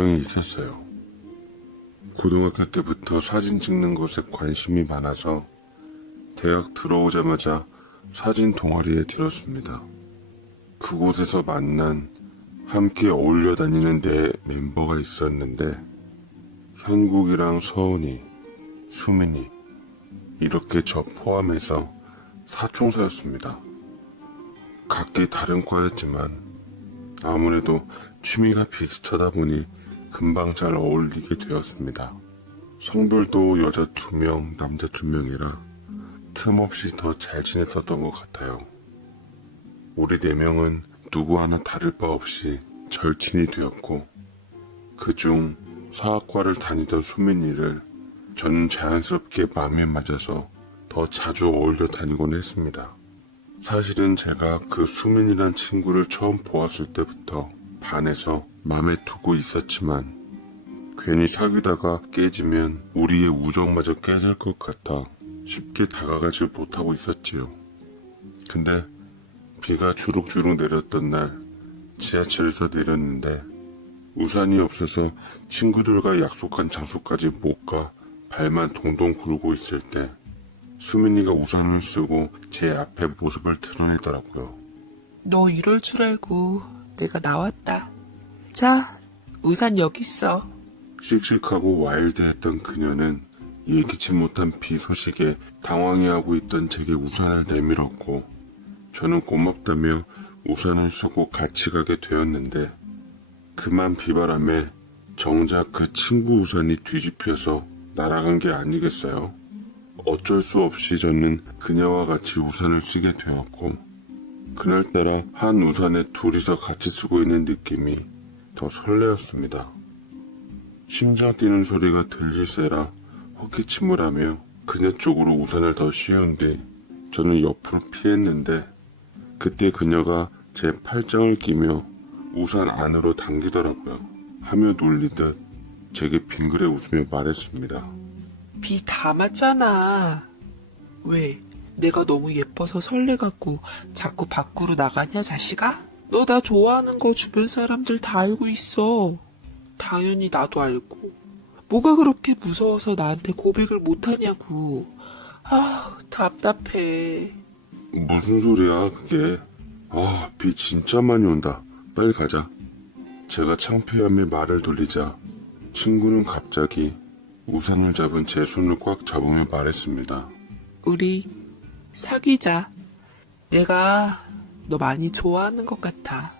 과정이 있었어요. 고등학교 때부터 사진 찍는 것에 관심이 많아서 대학 들어오자마자 사진 동아리에 들었습니다. 그곳에서 만난 함께 어울려 다니는 네 멤버가 있었는데 현국이랑 서은이, 수민이 이렇게 저 포함해서 사총사였습니다. 각기 다른 과였지만 아무래도 취미가 비슷하다 보니 금방 잘 어울리게 되었습니다. 성별도 여자 2명, 남자 2명이라 틈없이 더 잘 지냈었던 것 같아요. 우리 4명은 누구 하나 다를 바 없이 절친이 되었고 그중 사학과를 다니던 수민이를 저는 자연스럽게 마음에 맞아서 더 자주 어울려 다니곤 했습니다. 사실은 제가 그 수민이란 친구를 처음 보았을 때부터 반해서 마음에 두고 있었지만 괜히 사귀다가 깨지면 우리의 우정마저 깨질 것 같아 쉽게 다가가지 못하고 있었지요. 근데 비가 주룩주룩 내렸던 날 지하철에서 내렸는데 우산이 없어서 친구들과 약속한 장소까지 못 가 발만 동동 굴고 있을 때 수민이가 우산을 쓰고 제 앞에 모습을 드러내더라고요. 너 이럴 줄 알고 내가 나왔다. 자, 우산 여기 있어. 씩씩하고 와일드했던 그녀는 예기치 못한 비 소식에 당황해하고 있던 제게 우산을 내밀었고 저는 고맙다며 우산을 쓰고 같이 가게 되었는데 그만 비바람에 정작 그 친구 우산이 뒤집혀서 날아간 게 아니겠어요? 어쩔 수 없이 저는 그녀와 같이 우산을 쓰게 되었고 그날따라 한 우산에 둘이서 같이 쓰고 있는 느낌이 더 설레었습니다. 심장 뛰는 소리가 들릴세라 헛기침을 하며 그녀 쪽으로 우산을 더 씌운 뒤 저는 옆으로 피했는데 그때 그녀가 제 팔짱을 끼며 우산 안으로 당기더라고요. 하며 놀리듯 제게 빙그레 웃으며 말했습니다. 비 다 맞잖아. 왜? 내가 너무 예뻐서 설레갖고 자꾸 밖으로 나가냐, 자식아? 너 나 좋아하는 거 주변 사람들 다 알고 있어. 당연히 나도 알고. 뭐가 그렇게 무서워서 나한테 고백을 못하냐고. 아, 답답해. 무슨 소리야 그게. 비 진짜 많이 온다. 빨리 가자. 제가 창피함에 말을 돌리자 친구는 갑자기 우산을 잡은 제 손을 꽉 잡으며 말했습니다. 우리 사귀자. 내가 너 많이 좋아하는 것 같아.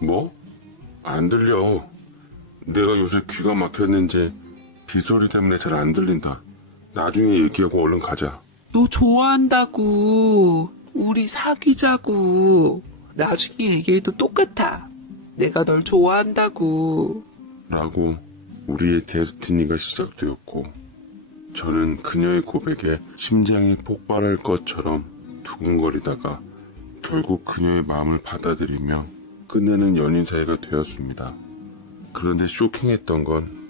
뭐? 안 들려. 내가 요새 귀가 막혔는지 빗소리 때문에 잘 안 들린다. 나중에 얘기하고 얼른 가자. 너 좋아한다고. 우리 사귀자고. 나중에 얘기해도 똑같아. 내가 널 좋아한다고. 라고 우리의 데스티니가 시작되었고 저는 그녀의 고백에 심장이 폭발할 것처럼 두근거리다가 결국 그녀의 마음을 받아들이며 끝내는 연인 사이가 되었습니다. 그런데 쇼킹했던 건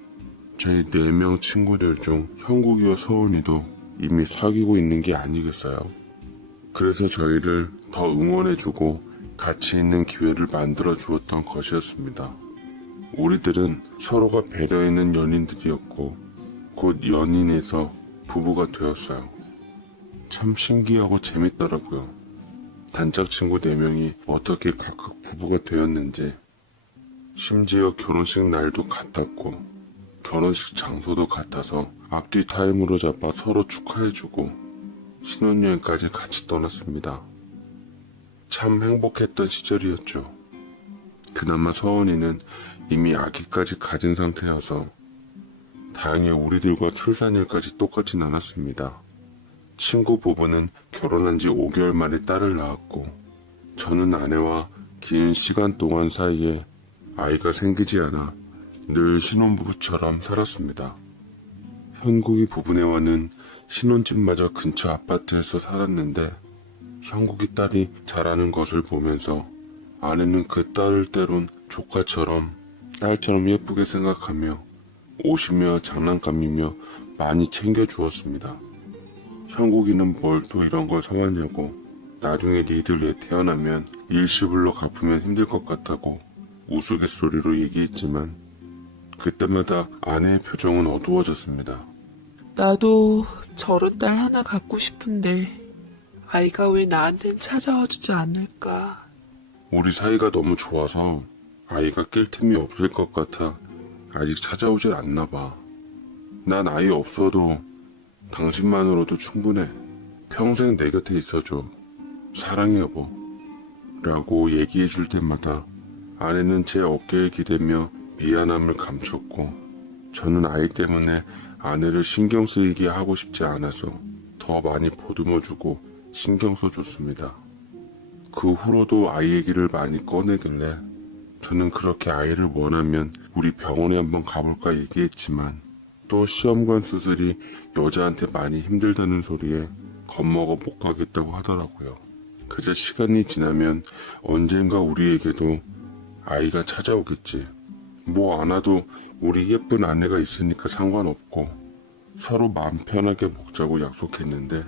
저희 4명 친구들 중 형국이와 서은이도 이미 사귀고 있는 게 아니겠어요. 그래서 저희를 더 응원해주고 같이 있는 기회를 만들어 주었던 것이었습니다. 우리들은 서로가 배려 있는 연인들이었고 곧 연인에서 부부가 되었어요. 참 신기하고 재밌더라고요. 단짝 친구 4명이 어떻게 각각 부부가 되었는지 심지어 결혼식 날도 같았고 결혼식 장소도 같아서 앞뒤 타임으로 잡아 서로 축하해주고 신혼여행까지 같이 떠났습니다. 참 행복했던 시절이었죠. 그나마 서은이는 이미 아기까지 가진 상태여서 다행히 우리들과 출산일까지 똑같진 않았습니다. 친구 부부는 결혼한 지 5개월 만에 딸을 낳았고 저는 아내와 긴 시간 동안 사이에 아이가 생기지 않아 늘 신혼부부처럼 살았습니다. 형국이 부부네와는 신혼집마저 근처 아파트에서 살았는데 형국이 딸이 자라는 것을 보면서 아내는 그 딸을 때론 조카처럼 딸처럼 예쁘게 생각하며 옷이며 장난감이며 많이 챙겨주었습니다. 형국이는 뭘 또 이런 걸 사왔냐고 나중에 니들 애 태어나면 일시불로 갚으면 힘들 것 같다고 우스갯소리로 얘기했지만 그때마다 아내의 표정은 어두워졌습니다. 나도 저런 딸 하나 갖고 싶은데 아이가 왜 나한텐 찾아와 주지 않을까? 우리 사이가 너무 좋아서 아이가 낄 틈이 없을 것 같아 아직 찾아오질 않나 봐. 난 아이 없어도 당신만으로도 충분해. 평생 내 곁에 있어줘. 사랑해 여보. 라고 얘기해 줄 때마다 아내는 제 어깨에 기대며 미안함을 감췄고 저는 아이 때문에 아내를 신경 쓰이게 하고 싶지 않아서 더 많이 보듬어주고 신경 써줬습니다. 그 후로도 아이 얘기를 많이 꺼내길래 저는 그렇게 아이를 원하면 우리 병원에 한번 가볼까 얘기했지만 또 시험관 수술이 여자한테 많이 힘들다는 소리에 겁먹어 못 가겠다고 하더라고요. 그저 시간이 지나면 언젠가 우리에게도 아이가 찾아오겠지. 뭐 안 와도 우리 예쁜 아내가 있으니까 상관없고 서로 마음 편하게 먹자고 약속했는데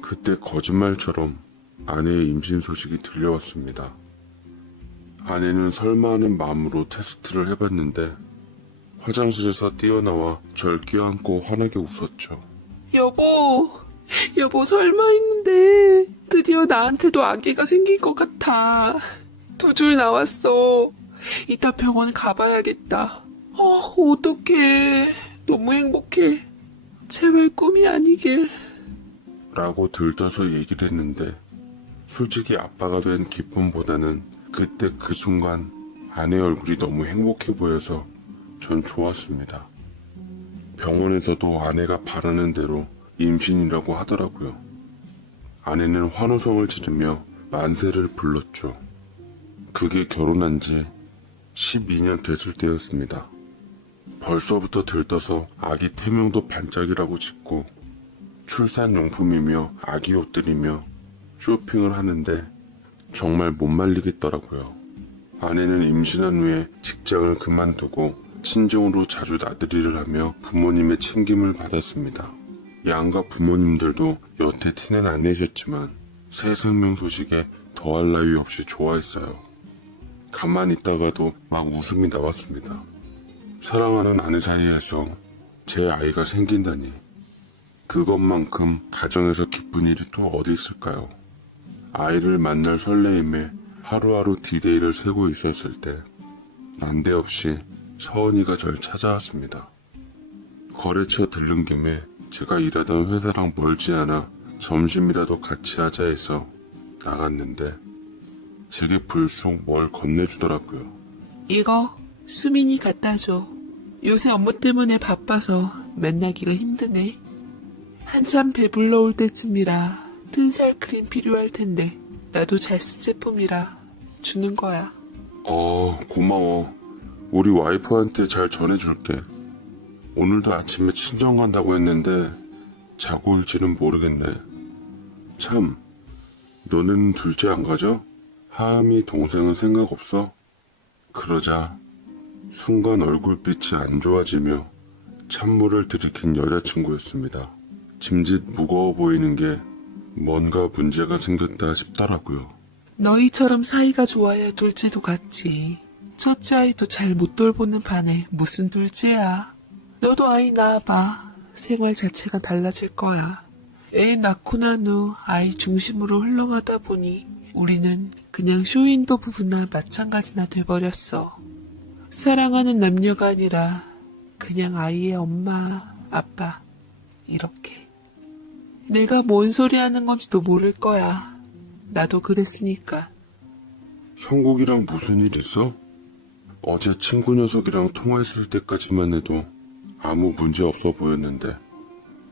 그때 거짓말처럼 아내의 임신 소식이 들려왔습니다. 아내는 설마 하는 마음으로 테스트를 해봤는데 화장실에서 뛰어나와 절 껴안고 환하게 웃었죠. 여보 설마 했는데 드디어 나한테도 아기가 생길 것 같아. 2줄 나왔어. 이따 병원 가봐야겠다. 어떡해. 너무 행복해. 제발 꿈이 아니길. 라고 들떠서 얘기를 했는데 솔직히 아빠가 된 기쁨보다는 그때 그 순간 아내 얼굴이 너무 행복해 보여서 전 좋았습니다. 병원에서도 아내가 바라는 대로 임신이라고 하더라고요. 아내는 환호성을 지르며 만세를 불렀죠. 그게 결혼한 지 12년 됐을 때였습니다. 벌써부터 들떠서 아기 태명도 반짝이라고 짓고 출산용품이며 아기 옷들이며 쇼핑을 하는데 정말 못 말리겠더라고요. 아내는 임신한 후에 직장을 그만두고 친정으로 자주 나들이를 하며 부모님의 챙김을 받았습니다. 양가 부모님들도 여태 티는 안 내셨지만 새 생명 소식에 더할 나위 없이 좋아했어요. 가만히 있다가도 막 웃음이 나왔습니다. 사랑하는 아내 사이에서 제 아이가 생긴다니 그것만큼 가정에서 기쁜 일이 또 어디 있을까요? 아이를 만날 설레임에 하루하루 디데이를 세고 있었을 때 난데없이 서은이가 절 찾아왔습니다. 거래처 들른 김에 제가 일하던 회사랑 멀지 않아 점심이라도 같이 하자 해서 나갔는데 제게 불쑥 뭘 건네주더라고요. 이거 수민이 갖다 줘. 요새 업무 때문에 바빠서 만나기가 힘드네. 한참 배불러 올 때쯤이라 튼살 크림 필요할 텐데 나도 잘 쓴 제품이라 주는 거야. 고마워. 우리 와이프한테 잘 전해줄게. 오늘도 아침에 친정 간다고 했는데 자고 올지는 모르겠네. 참, 너는 둘째 안 가져? 하은이 동생은 생각 없어? 그러자 순간 얼굴빛이 안 좋아지며 찬물을 들이킨 여자친구였습니다. 짐짓 무거워 보이는 게 뭔가 문제가 생겼다 싶더라고요. 너희처럼 사이가 좋아야 둘째도 같지. 첫째 아이도 잘 못 돌보는 반에 무슨 둘째야. 너도 아이 낳아봐. 생활 자체가 달라질 거야. 애 낳고 난 후 아이 중심으로 흘러가다 보니 우리는 그냥 쇼윈도 부부나 마찬가지나 돼버렸어. 사랑하는 남녀가 아니라 그냥 아이의 엄마, 아빠 이렇게. 내가 뭔 소리 하는 건지도 모를 거야. 나도 그랬으니까. 형국이랑 무슨 일 있어? 어제 친구 녀석이랑 통화했을 때까지만 해도 아무 문제 없어 보였는데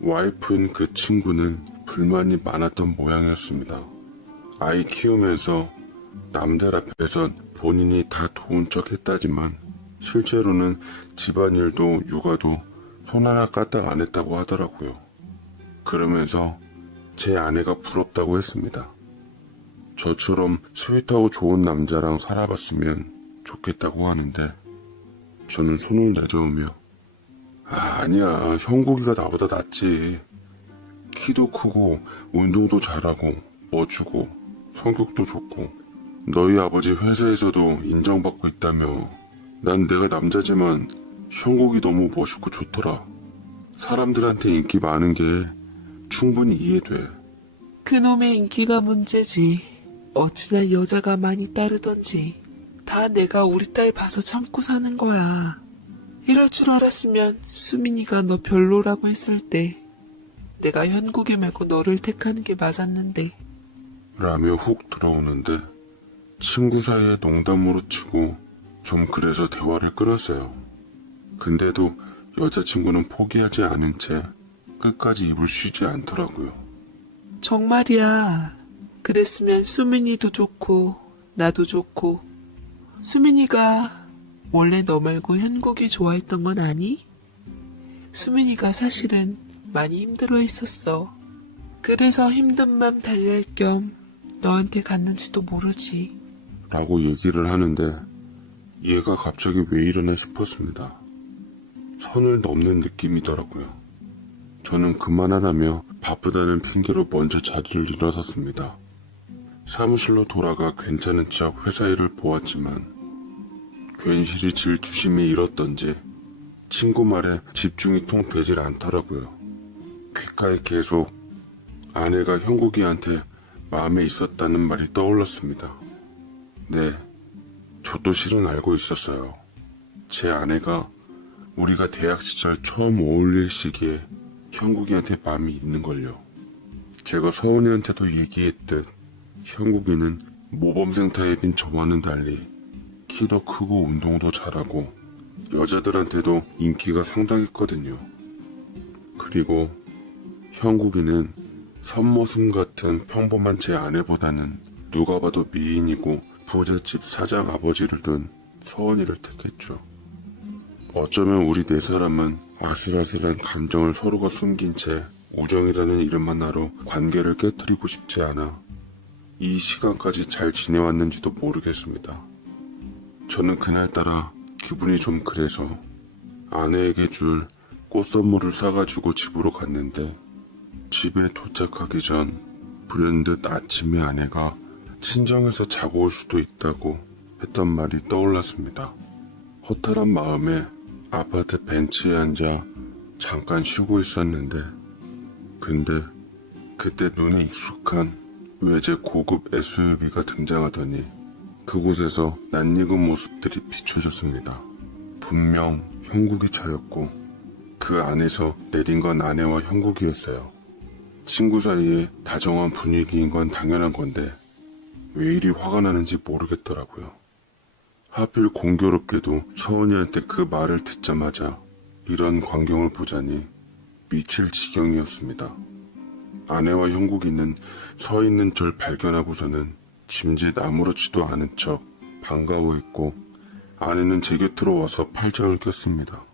와이프인 그 친구는 불만이 많았던 모양이었습니다. 아이 키우면서 남들 앞에선 본인이 다 도운 척 했다지만 실제로는 집안일도 육아도 손 하나 까딱 안 했다고 하더라고요. 그러면서 제 아내가 부럽다고 했습니다. 저처럼 스윗하고 좋은 남자랑 살아봤으면 좋겠다고 하는데 저는 손을 내저으며 아니야, 형국이가 나보다 낫지. 키도 크고 운동도 잘하고 멋지고 성격도 좋고 너희 아버지 회사에서도 인정받고 있다며. 난 내가 남자지만 형국이 너무 멋있고 좋더라. 사람들한테 인기 많은 게 충분히 이해돼. 그놈의 인기가 문제지. 어찌나 여자가 많이 따르던지. 다 내가 우리 딸 봐서 참고 사는 거야. 이럴 줄 알았으면 수민이가 너 별로라고 했을 때 내가 현국이 말고 너를 택하는 게 맞았는데. 라며 훅 들어오는데 친구 사이에 농담으로 치고 좀 그래서 대화를 끊었어요. 근데도 여자친구는 포기하지 않은 채 끝까지 입을 쉬지 않더라고요. 정말이야. 그랬으면 수민이도 좋고 나도 좋고. 수민이가 원래 너 말고 현국이 좋아했던 건 아니? 수민이가 사실은 많이 힘들어 있었어. 그래서 힘든 맘 달랠 겸 너한테 갔는지도 모르지. 라고 얘기를 하는데 얘가 갑자기 왜 이러나 싶었습니다. 선을 넘는 느낌이더라고요. 저는 그만하라며 바쁘다는 핑계로 먼저 자리를 일어섰습니다. 사무실로 돌아가 괜찮은 척 회사 일을 보았지만 괜시리 질투심이 일었던지 친구 말에 집중이 통 되질 않더라고요. 귓가에 계속 아내가 형국이한테 마음에 있었다는 말이 떠올랐습니다. 네, 저도 실은 알고 있었어요. 제 아내가 우리가 대학 시절 처음 어울릴 시기에 형국이한테 마음이 있는걸요. 제가 서은이한테도 얘기했듯 형국이는 모범생 타입인 저와는 달리 키도 크고 운동도 잘하고 여자들한테도 인기가 상당했거든요. 그리고 형국이는 선모습 같은 평범한 제 아내보다는 누가 봐도 미인이고 부잣집 사장 아버지를 둔 서은이를 택했죠. 어쩌면 우리 네 사람은 아슬아슬한 감정을 서로가 숨긴 채 우정이라는 이름 하나로 관계를 깨뜨리고 싶지 않아 이 시간까지 잘 지내왔는지도 모르겠습니다. 저는 그날따라 기분이 좀 그래서 아내에게 줄 꽃 선물을 사가지고 집으로 갔는데 집에 도착하기 전 불현듯 아침에 아내가 친정에서 자고 올 수도 있다고 했던 말이 떠올랐습니다. 허탈한 마음에 아파트 벤치에 앉아 잠깐 쉬고 있었는데 근데 그때 눈에 익숙한 외제 고급 SUV가 등장하더니 그곳에서 낯익은 모습들이 비춰졌습니다. 분명 형국이 차였고 그 안에서 내린 건 아내와 형국이었어요. 친구 사이에 다정한 분위기인 건 당연한 건데 왜 이리 화가 나는지 모르겠더라고요. 하필 공교롭게도 서은이한테 그 말을 듣자마자 이런 광경을 보자니 미칠 지경이었습니다. 아내와 형국이는 서 있는 절 발견하고서는 짐짓 아무렇지도 않은 척 반가워했고 아내는 제 곁으로 와서 팔짱을 꼈습니다.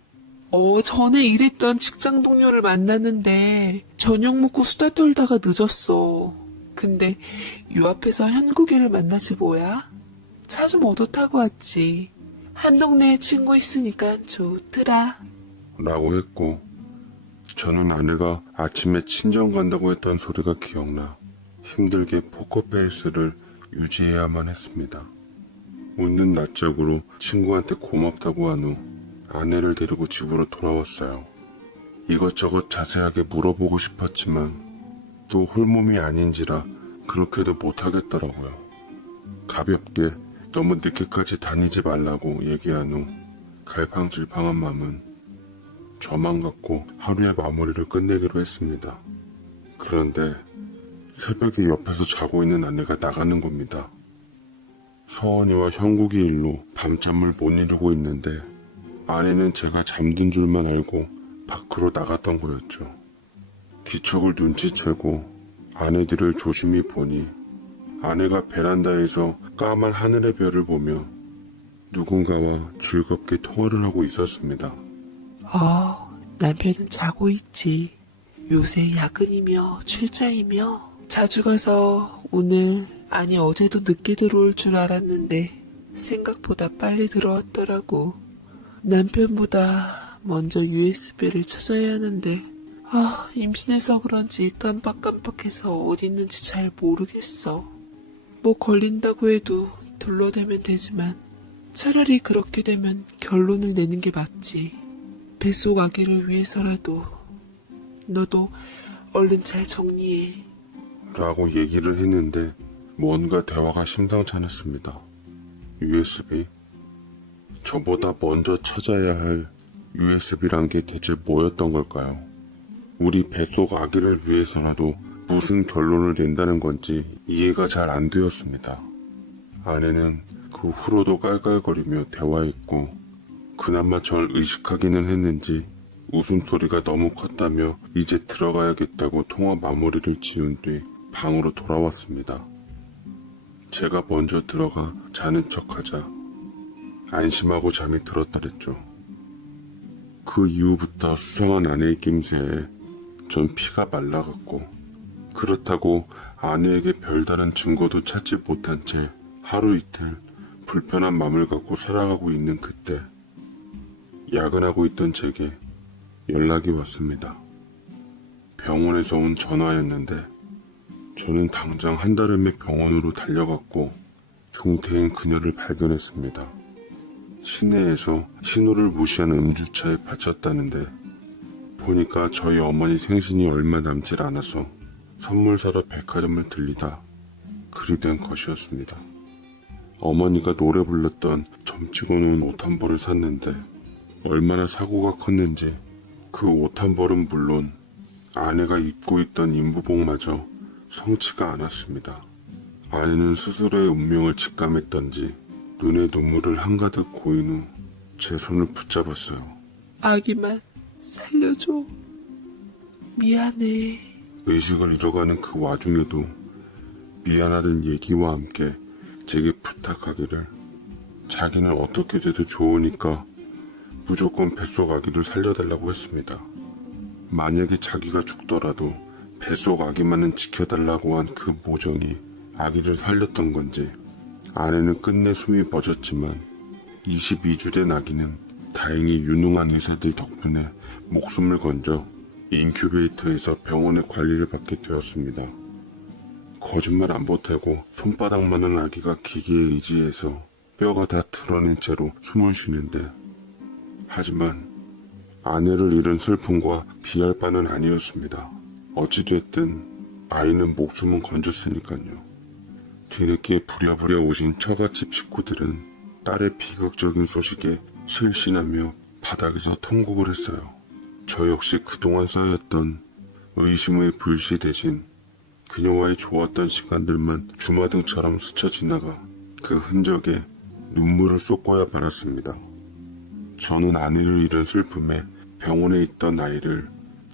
전에 일했던 직장 동료를 만났는데 저녁 먹고 수다 떨다가 늦었어. 근데 요 앞에서 현국이를 만나지 뭐야? 차 좀 얻어 타고 왔지. 한 동네에 친구 있으니까 좋더라. 라고 했고 저는 아내가 아침에 친정 간다고 했던 소리가 기억나 힘들게 포커페이스를 유지해야만 했습니다. 웃는 낯짝으로 친구한테 고맙다고 한 후 아내를 데리고 집으로 돌아왔어요. 이것저것 자세하게 물어보고 싶었지만 또 홀몸이 아닌지라 그렇게도 못하겠더라고요. 가볍게 너무 늦게까지 다니지 말라고 얘기한 후 갈팡질팡한 마음은 저만 갖고 하루의 마무리를 끝내기로 했습니다. 그런데 새벽에 옆에서 자고 있는 아내가 나가는 겁니다. 서은이와 형국이 일로 밤잠을 못 이루고 있는데 아내는 제가 잠든 줄만 알고 밖으로 나갔던 거였죠. 기척을 눈치채고 아내들을 조심히 보니 아내가 베란다에서 까만 하늘의 별을 보며 누군가와 즐겁게 통화를 하고 있었습니다. 남편은 자고 있지. 요새 야근이며 출장이며 자주 가서 오늘 아니 어제도 늦게 들어올 줄 알았는데 생각보다 빨리 들어왔더라고. 남편보다 먼저 USB를 찾아야 하는데 임신해서 그런지 깜빡깜빡해서 어디 있는지 잘 모르겠어. 뭐 걸린다고 해도 둘러대면 되지만 차라리 그렇게 되면 결론을 내는 게 맞지. 뱃속 아기를 위해서라도 너도 얼른 잘 정리해. 라고 얘기를 했는데 뭔가 대화가 심상치 않았습니다. USB? 저보다 먼저 찾아야 할 USB란 게 대체 뭐였던 걸까요? 우리 뱃속 아기를 위해서라도 무슨 결론을 낸다는 건지 이해가 잘 안 되었습니다. 아내는 그 후로도 깔깔거리며 대화했고 그나마 절 의식하기는 했는지 웃음소리가 너무 컸다며 이제 들어가야겠다고 통화 마무리를 지은 뒤 방으로 돌아왔습니다. 제가 먼저 들어가 자는 척하자 안심하고 잠이 들었다랬죠. 그 이후부터 수상한 아내의 낌새에 전 피가 말라갔고 그렇다고 아내에게 별다른 증거도 찾지 못한 채 하루 이틀 불편한 마음을 갖고 살아가고 있는 그때 야근하고 있던 제게 연락이 왔습니다. 병원에서 온 전화였는데 저는 당장 한달음에 병원으로 달려갔고 중태인 그녀를 발견했습니다. 시내에서 신호를 무시한 음주차에 빠졌다는데 보니까 저희 어머니 생신이 얼마 남질 않아서 선물 사러 백화점을 들리다 그리 된 것이었습니다. 어머니가 노래 불렀던 점치고 놓은 옷 한 벌을 샀는데 얼마나 사고가 컸는지 그 옷 한 벌은 물론 아내가 입고 있던 인부복마저 성치가 않았습니다. 아내는 스스로의 운명을 직감했던지 눈에 눈물을 한가득 고인 후 제 손을 붙잡았어요. 아기만 살려줘. 미안해. 의식을 잃어가는 그 와중에도 미안하다는 얘기와 함께 제게 부탁하기를 자기는 어떻게 돼도 좋으니까 무조건 뱃속 아기를 살려달라고 했습니다. 만약에 자기가 죽더라도 뱃속 아기만은 지켜달라고 한 그 모정이 아기를 살렸던 건지 아내는 끝내 숨이 멎었지만 22주 된 아기는 다행히 유능한 의사들 덕분에 목숨을 건져 인큐베이터에서 병원의 관리를 받게 되었습니다. 거짓말 안 보태고 손바닥만한 아기가 기계에 의지해서 뼈가 다 드러낸 채로 숨을 쉬는데 하지만 아내를 잃은 슬픔과 비할 바는 아니었습니다. 어찌됐든 아이는 목숨은 건졌으니까요. 뒤늦게 부랴부랴 오신 처갓집 식구들은 딸의 비극적인 소식에 실신하며 바닥에서 통곡을 했어요. 저 역시 그동안 쌓였던 의심의 불씨 대신 그녀와의 좋았던 시간들만 주마등처럼 스쳐 지나가 그 흔적에 눈물을 쏟고야 말았습니다. 저는 아내를 잃은 슬픔에 병원에 있던 아이를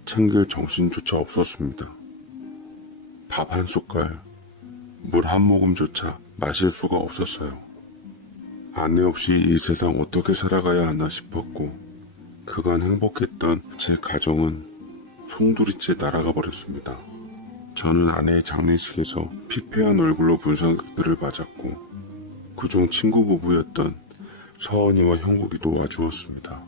챙길 정신조차 없었습니다. 밥 한 숟갈, 물 한 모금조차 마실 수가 없었어요. 아내 없이 이 세상 어떻게 살아가야 하나 싶었고 그간 행복했던 제 가정은 송두리째 날아가 버렸습니다. 저는 아내의 장례식에서 피폐한 얼굴로 분상객들을 맞았고 그중 친구 부부였던 서은이와 형국이도 와주었습니다.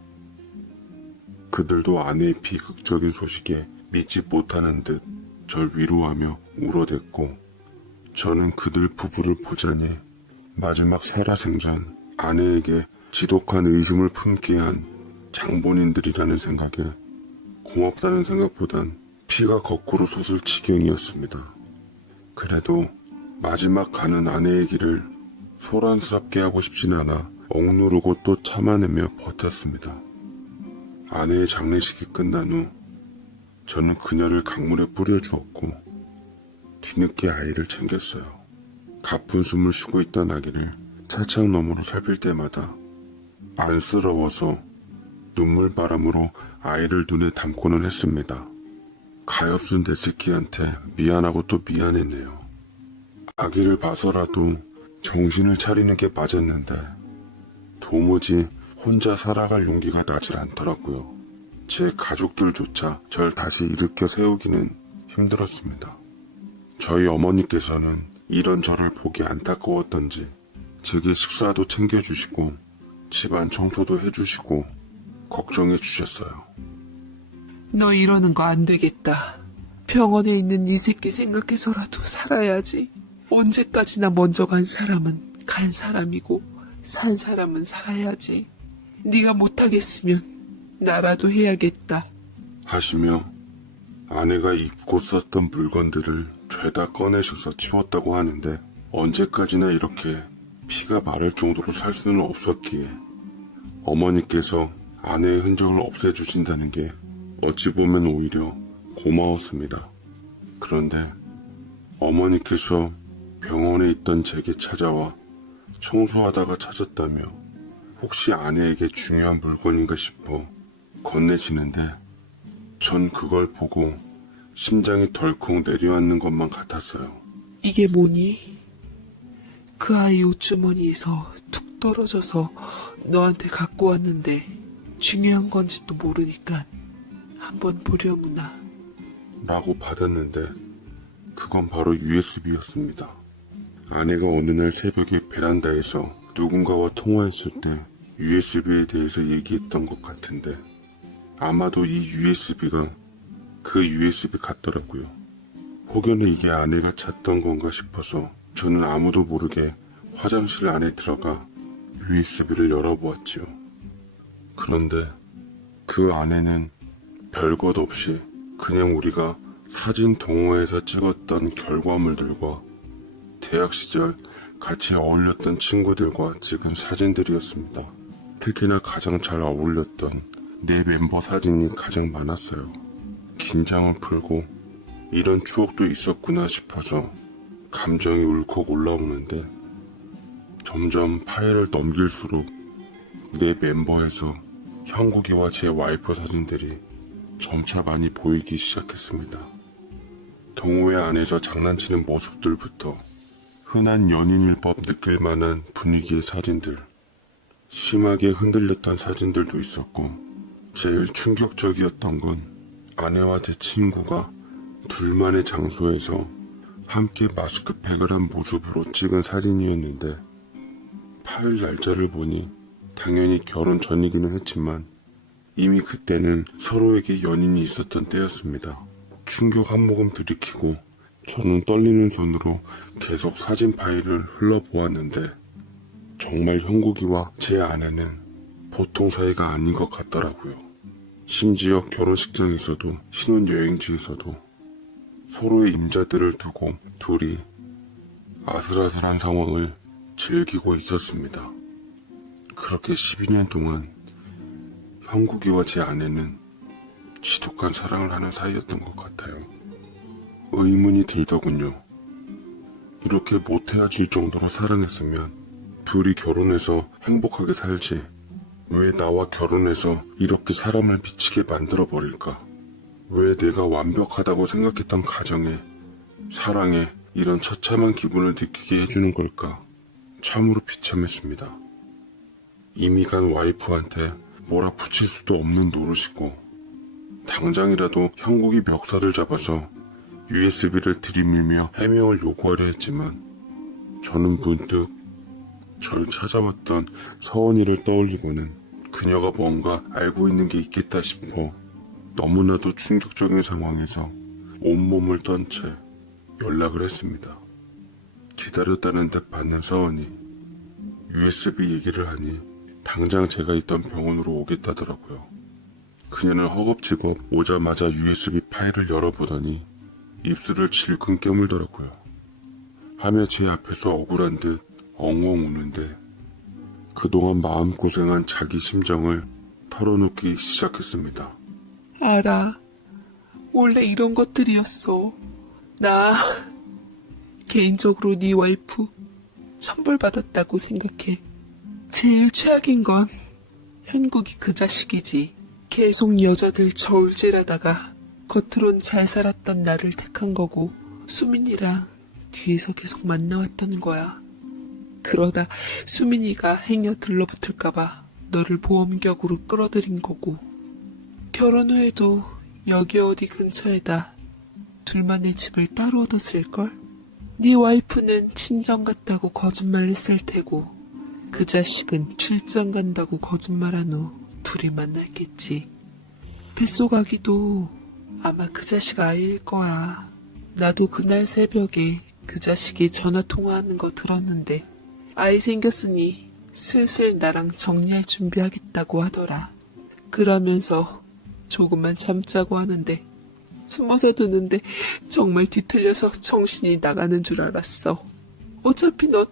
그들도 아내의 비극적인 소식에 믿지 못하는 듯 절 위로하며 울어댔고 저는 그들 부부를 보자니 마지막 살아생전 아내에게 지독한 의심을 품게 한 장본인들이라는 생각에 고맙다는 생각보단 피가 거꾸로 솟을 지경이었습니다. 그래도 마지막 가는 아내의 길을 소란스럽게 하고 싶진 않아 억누르고 또 참아내며 버텼습니다. 아내의 장례식이 끝난 후 저는 그녀를 강물에 뿌려주었고 뒤늦게 아이를 챙겼어요. 가쁜 숨을 쉬고 있던 아기를 차창 너머로 살필 때마다 안쓰러워서 눈물바람으로 아이를 눈에 담고는 했습니다. 가엾은 내 새끼한테 미안하고 또 미안했네요. 아기를 봐서라도 정신을 차리는 게 맞았는데 도무지 혼자 살아갈 용기가 나질 않더라고요. 제 가족들조차 절 다시 일으켜 세우기는 힘들었습니다. 저희 어머니께서는 이런 저를 보기 안타까웠던지 제게 식사도 챙겨주시고 집안 청소도 해주시고 걱정해 주셨어요. 너 이러는 거 안 되겠다. 병원에 있는 이 새끼 생각해서라도 살아야지. 언제까지나 먼저 간 사람은 간 사람이고 산 사람은 살아야지. 네가 못하겠으면 나라도 해야겠다. 하시며 아내가 입고 썼던 물건들을 죄다 꺼내셔서 치웠다고 하는데 언제까지나 이렇게 피가 마를 정도로 살 수는 없었기에 어머니께서 아내의 흔적을 없애주신다는 게 어찌 보면 오히려 고마웠습니다. 그런데 어머니께서 병원에 있던 제게 찾아와 청소하다가 찾았다며 혹시 아내에게 중요한 물건인가 싶어 건네시는데 전 그걸 보고 심장이 덜컥 내려앉는 것만 같았어요. 이게 뭐니? 그 아이 옷주머니에서 툭 떨어져서 너한테 갖고 왔는데 중요한 건지도 모르니까 한번 보려무나. 라고 받았는데 그건 바로 USB였습니다. 아내가 어느 날 새벽에 베란다에서 누군가와 통화했을 때 USB에 대해서 얘기했던 것 같은데 아마도 이 USB가 그 USB 같더라고요. 혹여나 이게 아내가 찾던 건가 싶어서 저는 아무도 모르게 화장실 안에 들어가 USB를 열어보았지요. 그런데 그 안에는 별것 없이 그냥 우리가 사진 동호회에서 찍었던 결과물들과 대학 시절 같이 어울렸던 친구들과 찍은 사진들이었습니다. 특히나 가장 잘 어울렸던 네 멤버 사진이 가장 많았어요. 긴장을 풀고 이런 추억도 있었구나 싶어서 감정이 울컥 올라오는데 점점 파일을 넘길수록 내 멤버에서 형국이와 제 와이프 사진들이 점차 많이 보이기 시작했습니다. 동호회 안에서 장난치는 모습들부터 흔한 연인일 법 느낄 만한 분위기의 사진들, 심하게 흔들렸던 사진들도 있었고 제일 충격적이었던 건 아내와 제 친구가 둘만의 장소에서 함께 마스크팩을 한 모습으로 찍은 사진이었는데 파일 날짜를 보니 당연히 결혼 전이기는 했지만 이미 그때는 서로에게 연인이 있었던 때였습니다. 충격 한 모금 들이키고 저는 떨리는 손으로 계속 사진 파일을 흘러보았는데 정말 형국이와 제 아내는 보통 사이가 아닌 것 같더라고요. 심지어 결혼식장에서도 신혼여행지에서도 서로의 임자들을 두고 둘이 아슬아슬한 상황을 즐기고 있었습니다. 그렇게 12년 동안 형국이와 제 아내는 지독한 사랑을 하는 사이였던 것 같아요. 의문이 들더군요. 이렇게 못 헤어질 정도로 사랑했으면 둘이 결혼해서 행복하게 살지. 왜 나와 결혼해서 이렇게 사람을 미치게 만들어버릴까? 왜 내가 완벽하다고 생각했던 가정에, 사랑에 이런 처참한 기분을 느끼게 해주는 걸까? 참으로 비참했습니다. 이미 간 와이프한테 뭐라 붙일 수도 없는 노릇이고 당장이라도 형국이 멱살을 잡아서 USB를 들이밀며 해명을 요구하려 했지만 저는 문득 절 찾아왔던 서원이를 떠올리고는 그녀가 뭔가 알고 있는 게 있겠다 싶어 너무나도 충격적인 상황에서 온몸을 떤 채 연락을 했습니다. 기다렸다는 듯 받는 서원이 USB 얘기를 하니 당장 제가 있던 병원으로 오겠다더라고요. 그녀는 허겁지겁 오자마자 USB 파일을 열어보더니 입술을 질끈 깨물더라고요. 하며 제 앞에서 억울한 듯 엉엉 우는데 그동안 마음고생한 자기 심정을 털어놓기 시작했습니다. 알아. 원래 이런 것들이었어. 나 개인적으로 네 와이프 천벌받았다고 생각해. 제일 최악인 건 현국이 그 자식이지. 계속 여자들 저울질하다가 겉으론 잘 살았던 나를 택한 거고 수민이랑 뒤에서 계속 만나왔던 거야. 그러다 수민이가 행여 들러붙을까봐 너를 보험격으로 끌어들인 거고 결혼 후에도 여기 어디 근처에다 둘만의 집을 따로 얻었을걸? 네 와이프는 친정 갔다고 거짓말했을 테고 그 자식은 출장 간다고 거짓말한 후 둘이 만났겠지. 뱃속 아기도 아마 그 자식 아이일 거야. 나도 그날 새벽에 그 자식이 전화통화하는 거 들었는데 아이 생겼으니 슬슬 나랑 정리할 준비하겠다고 하더라. 그러면서 조금만 참자고 하는데 숨어서 듣는데 정말 뒤틀려서 정신이 나가는 줄 알았어. 어차피 넌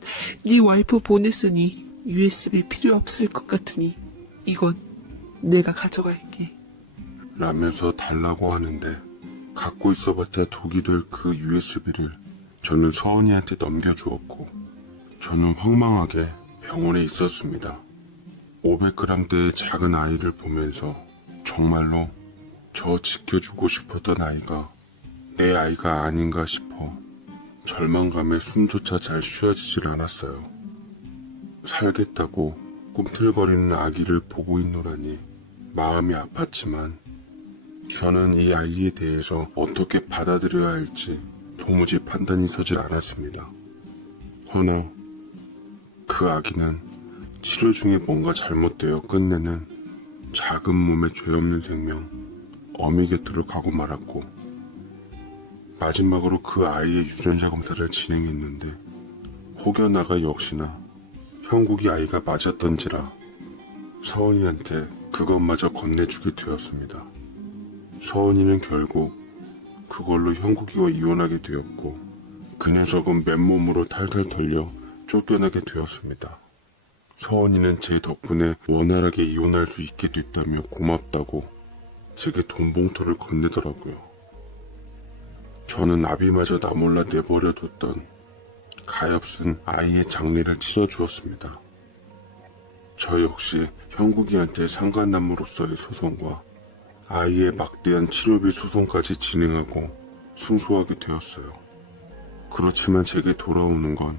네 와이프 보냈으니 USB 필요 없을 것 같으니 이건 내가 가져갈게. 라면서 달라고 하는데 갖고 있어봤자 독이 될 그 USB를 저는 서은이한테 넘겨주었고 저는 황망하게 병원에 있었습니다. 500g대의 작은 아이를 보면서 정말로 저 지켜주고 싶었던 아이가 내 아이가 아닌가 싶어 절망감에 숨조차 잘 쉬어지질 않았어요. 살겠다고 꿈틀거리는 아기를 보고 있노라니 마음이 아팠지만 저는 이 아이에 대해서 어떻게 받아들여야 할지 도무지 판단이 서질 않았습니다. 허나 그 아기는 치료 중에 뭔가 잘못되어 끝내는 작은 몸에 죄 없는 생명 어미 곁으로 가고 말았고 마지막으로 그 아이의 유전자 검사를 진행했는데 혹여나가 역시나 형국이 아이가 맞았던지라 서은이한테 그것마저 건네주게 되었습니다. 서은이는 결국 그걸로 형국이와 이혼하게 되었고 그 녀석은 맨몸으로 탈탈 털려 쫓겨나게 되었습니다. 서은이는 제 덕분에 원활하게 이혼할 수 있게 됐다며 고맙다고 제게 돈 봉투를 건네더라고요. 저는 아비마저 나 몰라 내버려뒀던 가엾은 아이의 장례를 치러주었습니다. 저 역시 형국이한테 상간남으로서의 소송과 아이의 막대한 치료비 소송까지 진행하고 승소하게 되었어요. 그렇지만 제게 돌아오는 건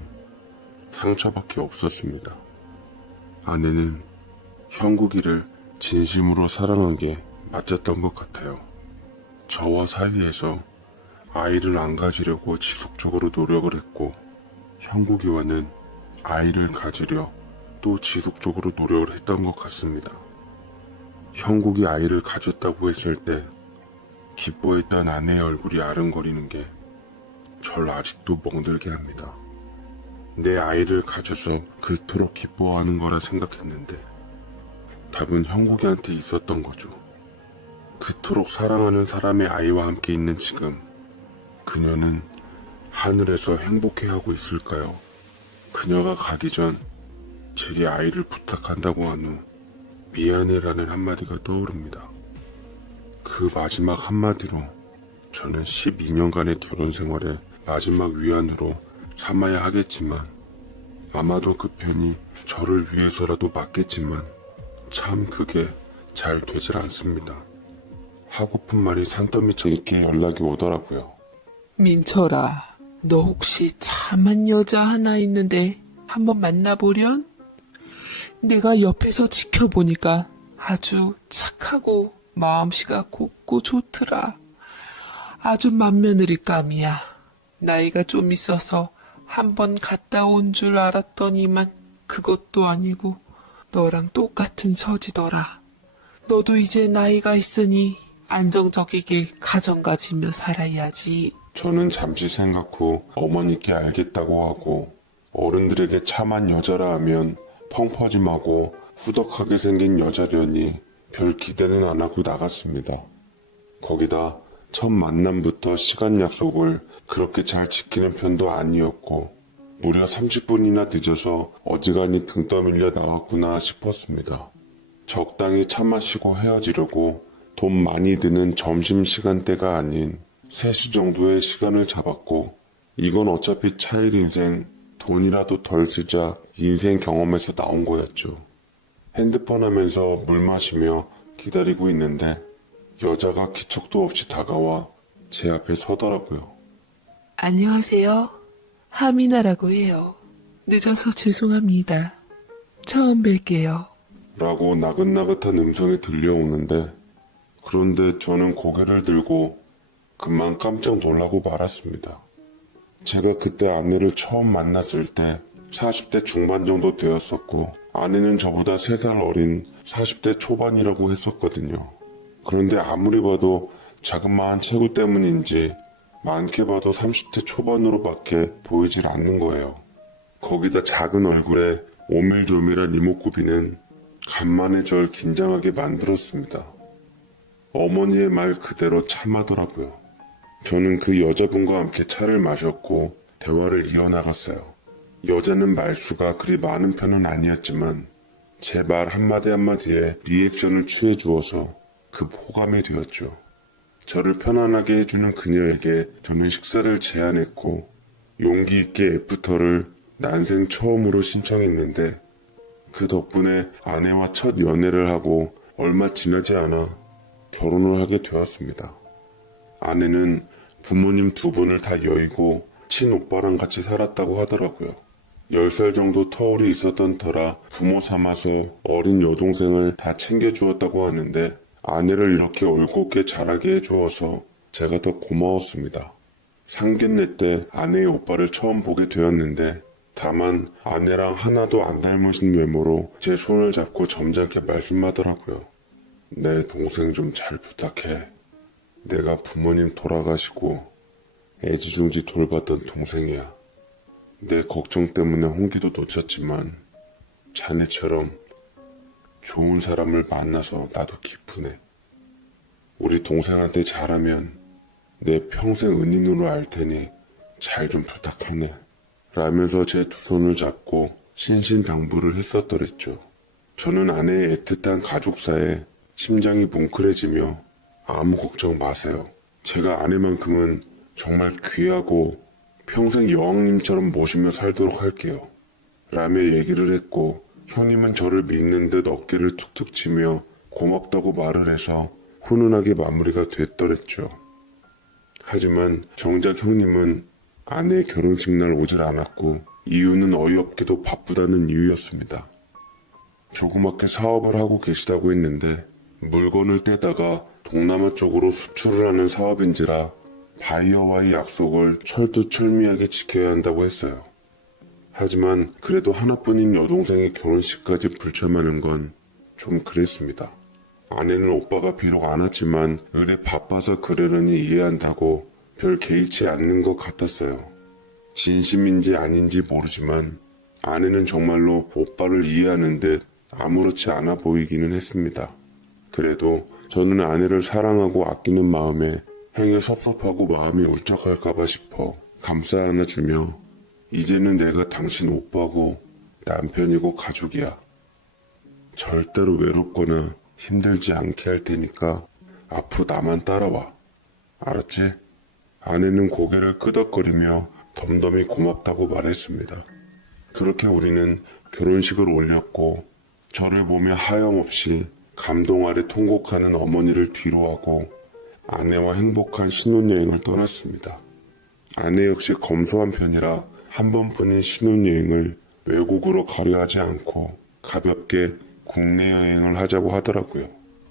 상처밖에 없었습니다. 아내는 형국이를 진심으로 사랑한 게 맞았던 것 같아요. 저와 사이에서 아이를 안 가지려고 지속적으로 노력을 했고 형국이와는 아이를 가지려 또 지속적으로 노력을 했던 것 같습니다. 형국이 아이를 가졌다고 했을 때 기뻐했던 아내의 얼굴이 아른거리는 게 절 아직도 멍들게 합니다. 내 아이를 가져서 그토록 기뻐하는 거라 생각했는데 답은 형국이한테 있었던 거죠. 그토록 사랑하는 사람의 아이와 함께 있는 지금 그녀는 하늘에서 행복해하고 있을까요? 그녀가 가기 전 제게 아이를 부탁한다고 한 후 미안해라는 한마디가 떠오릅니다. 그 마지막 한마디로 저는 12년간의 결혼 생활에 마지막 위안으로 삼아야 하겠지만 아마도 그 편이 저를 위해서라도 맞겠지만 참 그게 잘 되질 않습니다. 하고픈 말이 산더미처 이렇게 연락이 오더라고요. 민철아, 너 혹시 참한 여자 하나 있는데 한번 만나보련? 내가 옆에서 지켜보니까 아주 착하고 마음씨가 곱고 좋더라. 아주 맏며느리감이야. 나이가 좀 있어서 한번 갔다 온 줄 알았더니만 그것도 아니고 너랑 똑같은 처지더라. 너도 이제 나이가 있으니 안정적이게 가정 가지며 살아야지. 저는 잠시 생각 후 어머니께 알겠다고 하고 어른들에게 참한 여자라 하면 펑퍼짐하고 후덕하게 생긴 여자려니 별 기대는 안 하고 나갔습니다. 거기다 첫 만남부터 시간 약속을 그렇게 잘 지키는 편도 아니었고 무려 30분이나 늦어서 어지간히 등 떠밀려 나왔구나 싶었습니다. 적당히 차 마시고 헤어지려고 돈 많이 드는 점심시간대가 아닌 3시 정도의 시간을 잡았고 이건 어차피 차일 인생 돈이라도 덜 쓰자 인생 경험에서 나온 거였죠. 핸드폰 하면서 물 마시며 기다리고 있는데 여자가 기척도 없이 다가와 제 앞에 서더라고요. 안녕하세요. 하미나라고 해요. 늦어서 죄송합니다. 처음 뵐게요. 라고 나긋나긋한 음성이 들려오는데 그런데 저는 고개를 들고 금방 깜짝 놀라고 말았습니다. 제가 그때 아내를 처음 만났을 때 40대 중반 정도 되었었고 아내는 저보다 3살 어린 40대 초반이라고 했었거든요. 그런데 아무리 봐도 자그마한 체구 때문인지 많게 봐도 30대 초반으로밖에 보이질 않는 거예요. 거기다 작은 얼굴에 오밀조밀한 이목구비는 간만에 절 긴장하게 만들었습니다. 어머니의 말 그대로 참하더라고요. 저는 그 여자분과 함께 차를 마셨고 대화를 이어나갔어요. 여자는 말수가 그리 많은 편은 아니었지만 제 말 한마디 한마디에 리액션을 취해 주어서 급 호감이 되었죠. 저를 편안하게 해주는 그녀에게 저는 식사를 제안했고 용기 있게 애프터를 난생 처음으로 신청했는데 그 덕분에 아내와 첫 연애를 하고 얼마 지나지 않아 결혼을 하게 되었습니다. 아내는 부모님 두 분을 다 여의고 친오빠랑 같이 살았다고 하더라고요. 10살 정도 터울이 있었던 터라 부모 삼아서 어린 여동생을 다 챙겨주었다고 하는데 아내를 이렇게 올곧게 자라게 해주어서 제가 더 고마웠습니다. 상견례 때 아내의 오빠를 처음 보게 되었는데 다만 아내랑 하나도 안 닮으신 외모로 제 손을 잡고 점잖게 말씀하더라고요. 내 동생 좀 잘 부탁해. 내가 부모님 돌아가시고 애지중지 돌봤던 동생이야. 내 걱정 때문에 홍기도 놓쳤지만 자네처럼 좋은 사람을 만나서 나도 기쁘네. 우리 동생한테 잘하면 내 평생 은인으로 알 테니 잘 좀 부탁하네. 라면서 제 두 손을 잡고 신신당부를 했었더랬죠. 저는 아내의 애틋한 가족사에 심장이 뭉클해지며 아무 걱정 마세요. 제가 아내만큼은 정말 귀하고 평생 여왕님처럼 모시며 살도록 할게요. 라며 얘기를 했고 형님은 저를 믿는 듯 어깨를 툭툭 치며 고맙다고 말을 해서 훈훈하게 마무리가 됐더랬죠. 하지만 정작 형님은 아내의 결혼식 날 오질 않았고 이유는 어이없게도 바쁘다는 이유였습니다. 조그맣게 사업을 하고 계시다고 했는데 물건을 떼다가 동남아 쪽으로 수출을 하는 사업인지라 바이어와의 약속을 철두철미하게 지켜야 한다고 했어요. 하지만 그래도 하나뿐인 여동생의 결혼식까지 불참하는 건 좀 그랬습니다. 아내는 오빠가 비록 안 왔지만 의뢰 바빠서 그러려니 이해한다고 별 개의치 않는 것 같았어요. 진심인지 아닌지 모르지만 아내는 정말로 오빠를 이해하는 듯 아무렇지 않아 보이기는 했습니다. 그래도 저는 아내를 사랑하고 아끼는 마음에 행여 섭섭하고 마음이 울적할까봐 싶어 감싸 안아주며 이제는 내가 당신 오빠고 남편이고 가족이야. 절대로 외롭거나 힘들지 않게 할 테니까 앞으로 나만 따라와. 알았지? 아내는 고개를 끄덕거리며 덤덤히 고맙다고 말했습니다. 그렇게 우리는 결혼식을 올렸고 저를 보며 하염없이 감동 아래 통곡하는 어머니를 뒤로하고 아내와 행복한 신혼여행을 떠났습니다. 아내 역시 검소한 편이라 한 번뿐인 신혼여행을 외국으로 가려 하지 않고 가볍게 국내 여행을 하자고 하더라고요.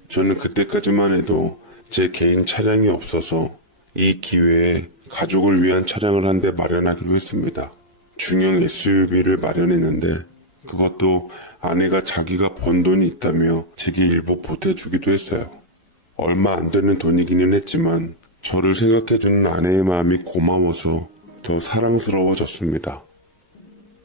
저는 그때까지만 해도 제 개인 차량이 없어서 이 기회에 가족을 위한 차량을 한 대 마련하기로 했습니다. 중형 SUV를 마련했는데 그것도 아내가 자기가 번 돈이 있다며 제게 일부 보태주기도 했어요. 얼마 안 되는 돈이기는 했지만 저를 생각해주는 아내의 마음이 고마워서 더 사랑스러워졌습니다.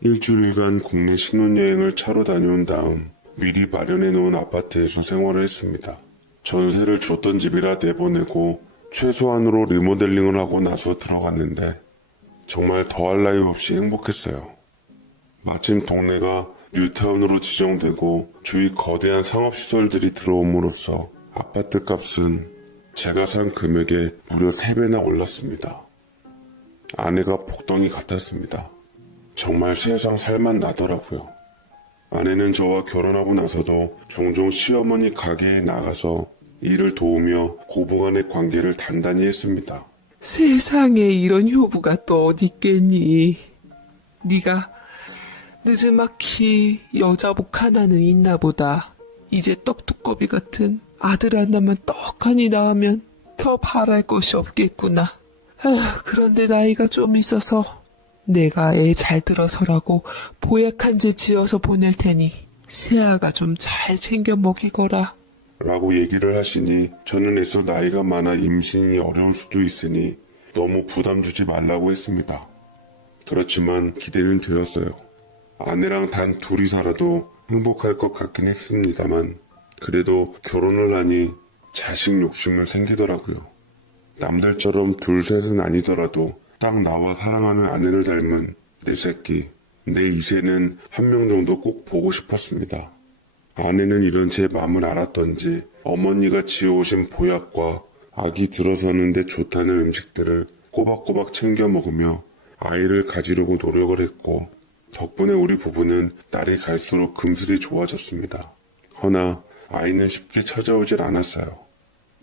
일주일간 국내 신혼여행을 차로 다녀온 다음 미리 마련해놓은 아파트에서 생활을 했습니다. 전세를 줬던 집이라 내보내고 최소한으로 리모델링을 하고 나서 들어갔는데 정말 더할 나위 없이 행복했어요. 마침 동네가 뉴타운으로 지정되고 주위 거대한 상업시설들이 들어옴으로써 아파트 값은 제가 산 금액의 무려 3배나 올랐습니다. 아내가 복덩이 같았습니다. 정말 세상 살만 나더라고요. 아내는 저와 결혼하고 나서도 종종 시어머니 가게에 나가서 일을 도우며 고부간의 관계를 단단히 했습니다. 세상에 이런 효부가 또 어디 있겠니? 네가 느지막히 여자복 하나는 있나 보다. 이제 떡두꺼비 같은 아들 하나만 떡하니 낳으면 더 바랄 것이 없겠구나. 그런데 나이가 좀 있어서 내가 애 잘 들어서라고 보약 한 제 지어서 보낼 테니 새아가 좀 잘 챙겨 먹이거라. 라고 얘기를 하시니 저는 애써 나이가 많아 임신이 어려울 수도 있으니 너무 부담 주지 말라고 했습니다. 그렇지만 기대는 되었어요. 아내랑 단 둘이 살아도 행복할 것 같긴 했습니다만 그래도 결혼을 하니 자식 욕심을 생기더라고요. 남들처럼 둘 셋은 아니더라도 딱 나와 사랑하는 아내를 닮은 내 새끼, 내 이세는 한 명 정도 꼭 보고 싶었습니다. 아내는 이런 제 마음을 알았던지 어머니가 지어오신 보약과 아기 들어서는데 좋다는 음식들을 꼬박꼬박 챙겨 먹으며 아이를 가지려고 노력을 했고 덕분에 우리 부부는 날이 갈수록 금슬이 좋아졌습니다. 허나 아이는 쉽게 찾아오질 않았어요.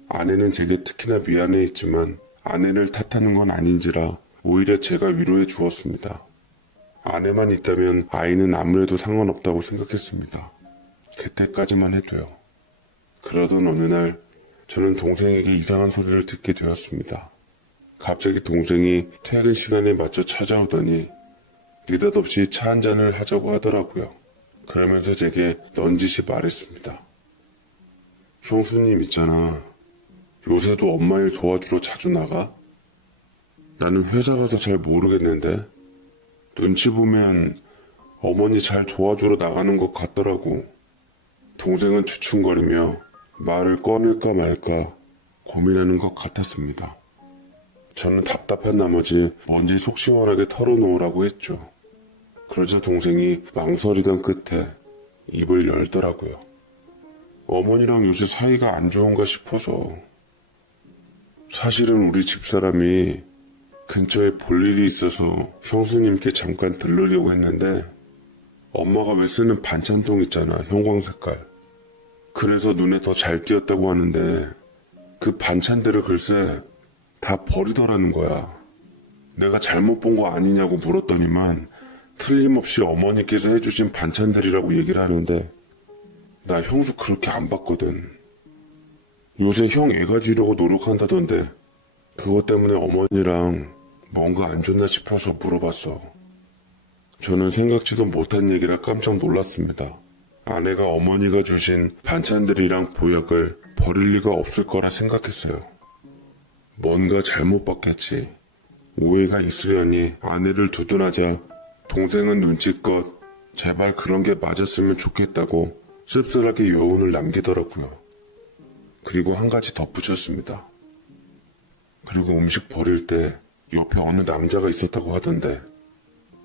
아내는 제게 특히나 미안해했지만 아내를 탓하는 건 아닌지라 오히려 제가 위로해 주었습니다. 아내만 있다면 아이는 아무래도 상관없다고 생각했습니다. 그때까지만 해도요. 그러던 어느 날 저는 동생에게 이상한 소리를 듣게 되었습니다. 갑자기 동생이 퇴근 시간에 맞춰 찾아오더니 느닷없이 차 한 잔을 하자고 하더라고요. 그러면서 제게 넌지시 말했습니다. 형수님 있잖아. 요새도 엄마 일 도와주러 자주 나가? 나는 회사 가서 잘 모르겠는데 눈치 보면 어머니 잘 도와주러 나가는 것 같더라고. 동생은 주춤거리며 말을 꺼낼까 말까 고민하는 것 같았습니다. 저는 답답한 나머지 뭔지 속 시원하게 털어놓으라고 했죠. 그러자 동생이 망설이던 끝에 입을 열더라고요. 어머니랑 요새 사이가 안 좋은가 싶어서. 사실은 우리 집사람이 근처에 볼 일이 있어서 형수님께 잠깐 들르려고 했는데 엄마가 왜 쓰는 반찬통 있잖아, 형광색깔. 그래서 눈에 더 잘 띄었다고 하는데 그 반찬들을 글쎄 다 버리더라는 거야. 내가 잘못 본 거 아니냐고 물었더니만 틀림없이 어머니께서 해주신 반찬들이라고 얘기를 하는데 나 형수 그렇게 안 봤거든. 요새 형 애 가지려고 노력한다던데 그것 때문에 어머니랑 뭔가 안 좋나 싶어서 물어봤어. 저는 생각지도 못한 얘기라 깜짝 놀랐습니다. 아내가 어머니가 주신 반찬들이랑 보약을 버릴 리가 없을 거라 생각했어요. 뭔가 잘못 봤겠지. 오해가 있으려니 아내를 두둔하자 동생은 눈치껏 제발 그런 게 맞았으면 좋겠다고 씁쓸하게 여운을 남기더라고요. 그리고 한 가지 덧붙였습니다. 그리고 음식 버릴 때 옆에 어느 남자가 있었다고 하던데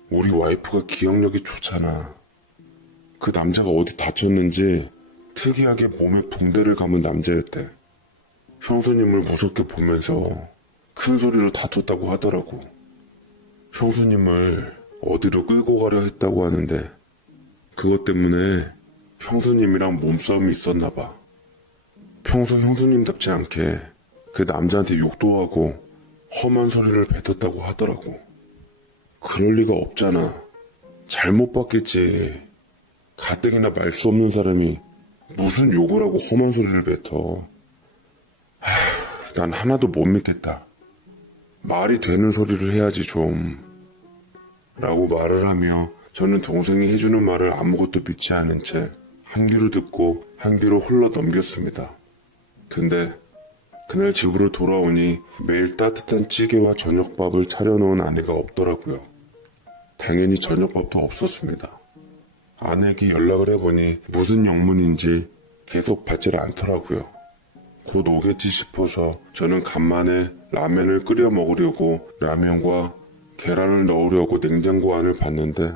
우리 와이프가 기억력이 좋잖아. 그 남자가 어디 다쳤는지 특이하게 몸에 붕대를 감은 남자였대. 형수님을 무섭게 보면서 큰 소리로 다퉜다고 하더라고. 형수님을 어디로 끌고 가려 했다고 하는데 그것 때문에 형수님이랑 몸싸움이 있었나 봐. 평소 형수님답지 않게 그 남자한테 욕도 하고 험한 소리를 뱉었다고 하더라고. 그럴 리가 없잖아. 잘못 봤겠지. 가뜩이나 말 수 없는 사람이 무슨 욕을 하고 험한 소리를 뱉어. 난 하나도 못 믿겠다. 말이 되는 소리를 해야지 좀. 라고 말을 하며 저는 동생이 해주는 말을 아무것도 믿지 않은 채 한 귀로 듣고 한 귀로 흘러 넘겼습니다. 근데 그날 집으로 돌아오니 매일 따뜻한 찌개와 저녁밥을 차려놓은 아내가 없더라고요. 당연히 저녁밥도 없었습니다. 아내에게 연락을 해보니 무슨 영문인지 계속 받질 않더라고요. 곧 오겠지 싶어서 저는 간만에 라면을 끓여 먹으려고 라면과 계란을 넣으려고 냉장고 안을 봤는데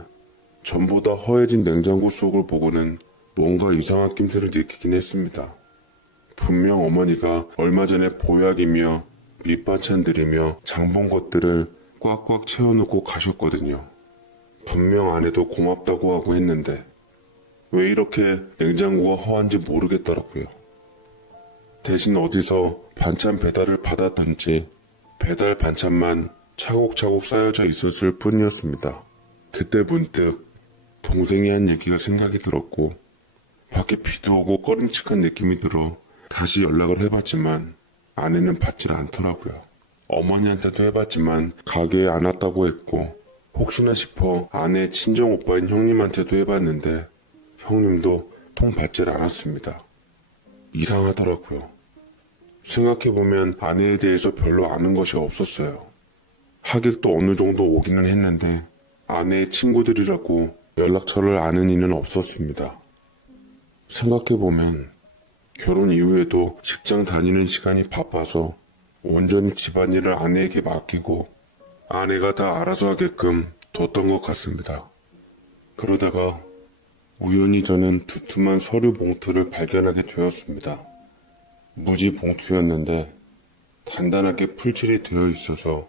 전보다 허해진 냉장고 속을 보고는 뭔가 이상한 낌새를 느끼긴 했습니다. 분명 어머니가 얼마 전에 보약이며 밑반찬들이며 장본 것들을 꽉꽉 채워놓고 가셨거든요. 분명 아내도 고맙다고 하고 했는데 왜 이렇게 냉장고가 허한지 모르겠더라고요. 대신 어디서 반찬 배달을 받았던지 배달 반찬만 차곡차곡 쌓여져 있었을 뿐이었습니다. 그때 문득 동생이 한 얘기가 생각이 들었고 밖에 비도 오고 꺼림칙한 느낌이 들어 다시 연락을 해봤지만 아내는 받질 않더라고요. 어머니한테도 해봤지만 가게에 안 왔다고 했고 혹시나 싶어 아내 친정 오빠인 형님한테도 해봤는데 형님도 통 받질 않았습니다. 이상하더라고요. 생각해보면 아내에 대해서 별로 아는 것이 없었어요. 하객도 어느 정도 오기는 했는데 아내의 친구들이라고 연락처를 아는 이는 없었습니다. 생각해보면 결혼 이후에도 직장 다니는 시간이 바빠서 온전히 집안일을 아내에게 맡기고 아내가 다 알아서 하게끔 뒀던 것 같습니다. 그러다가 우연히 저는 두툼한 서류 봉투를 발견하게 되었습니다. 무지 봉투였는데 단단하게 풀칠이 되어 있어서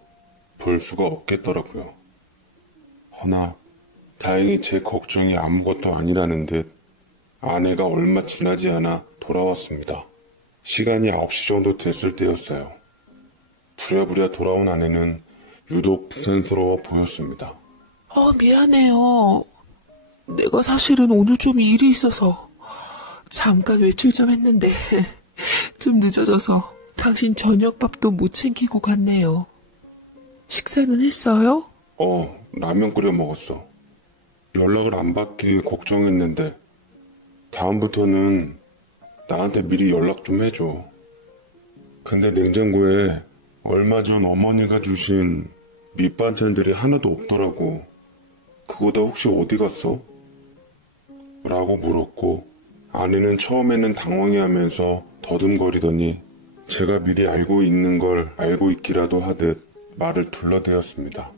볼 수가 없겠더라고요. 허나 다행히 제 걱정이 아무것도 아니라는 듯 아내가 얼마 지나지 않아 돌아왔습니다. 시간이 9시 정도 됐을 때였어요. 부랴부랴 돌아온 아내는 유독 부산스러워 보였습니다. 미안해요. 내가 사실은 오늘 좀 일이 있어서 잠깐 외출 좀 했는데 좀 늦어져서 당신 저녁밥도 못 챙기고 갔네요. 식사는 했어요? 라면 끓여 먹었어. 연락을 안 받길 걱정했는데 다음부터는 나한테 미리 연락 좀 해줘. 근데 냉장고에 얼마 전 어머니가 주신 밑반찬들이 하나도 없더라고. 그거 다 혹시 어디 갔어? 라고 물었고 아내는 처음에는 당황해하면서 더듬거리더니 제가 미리 알고 있는 걸 알고 있기라도 하듯 말을 둘러대었습니다.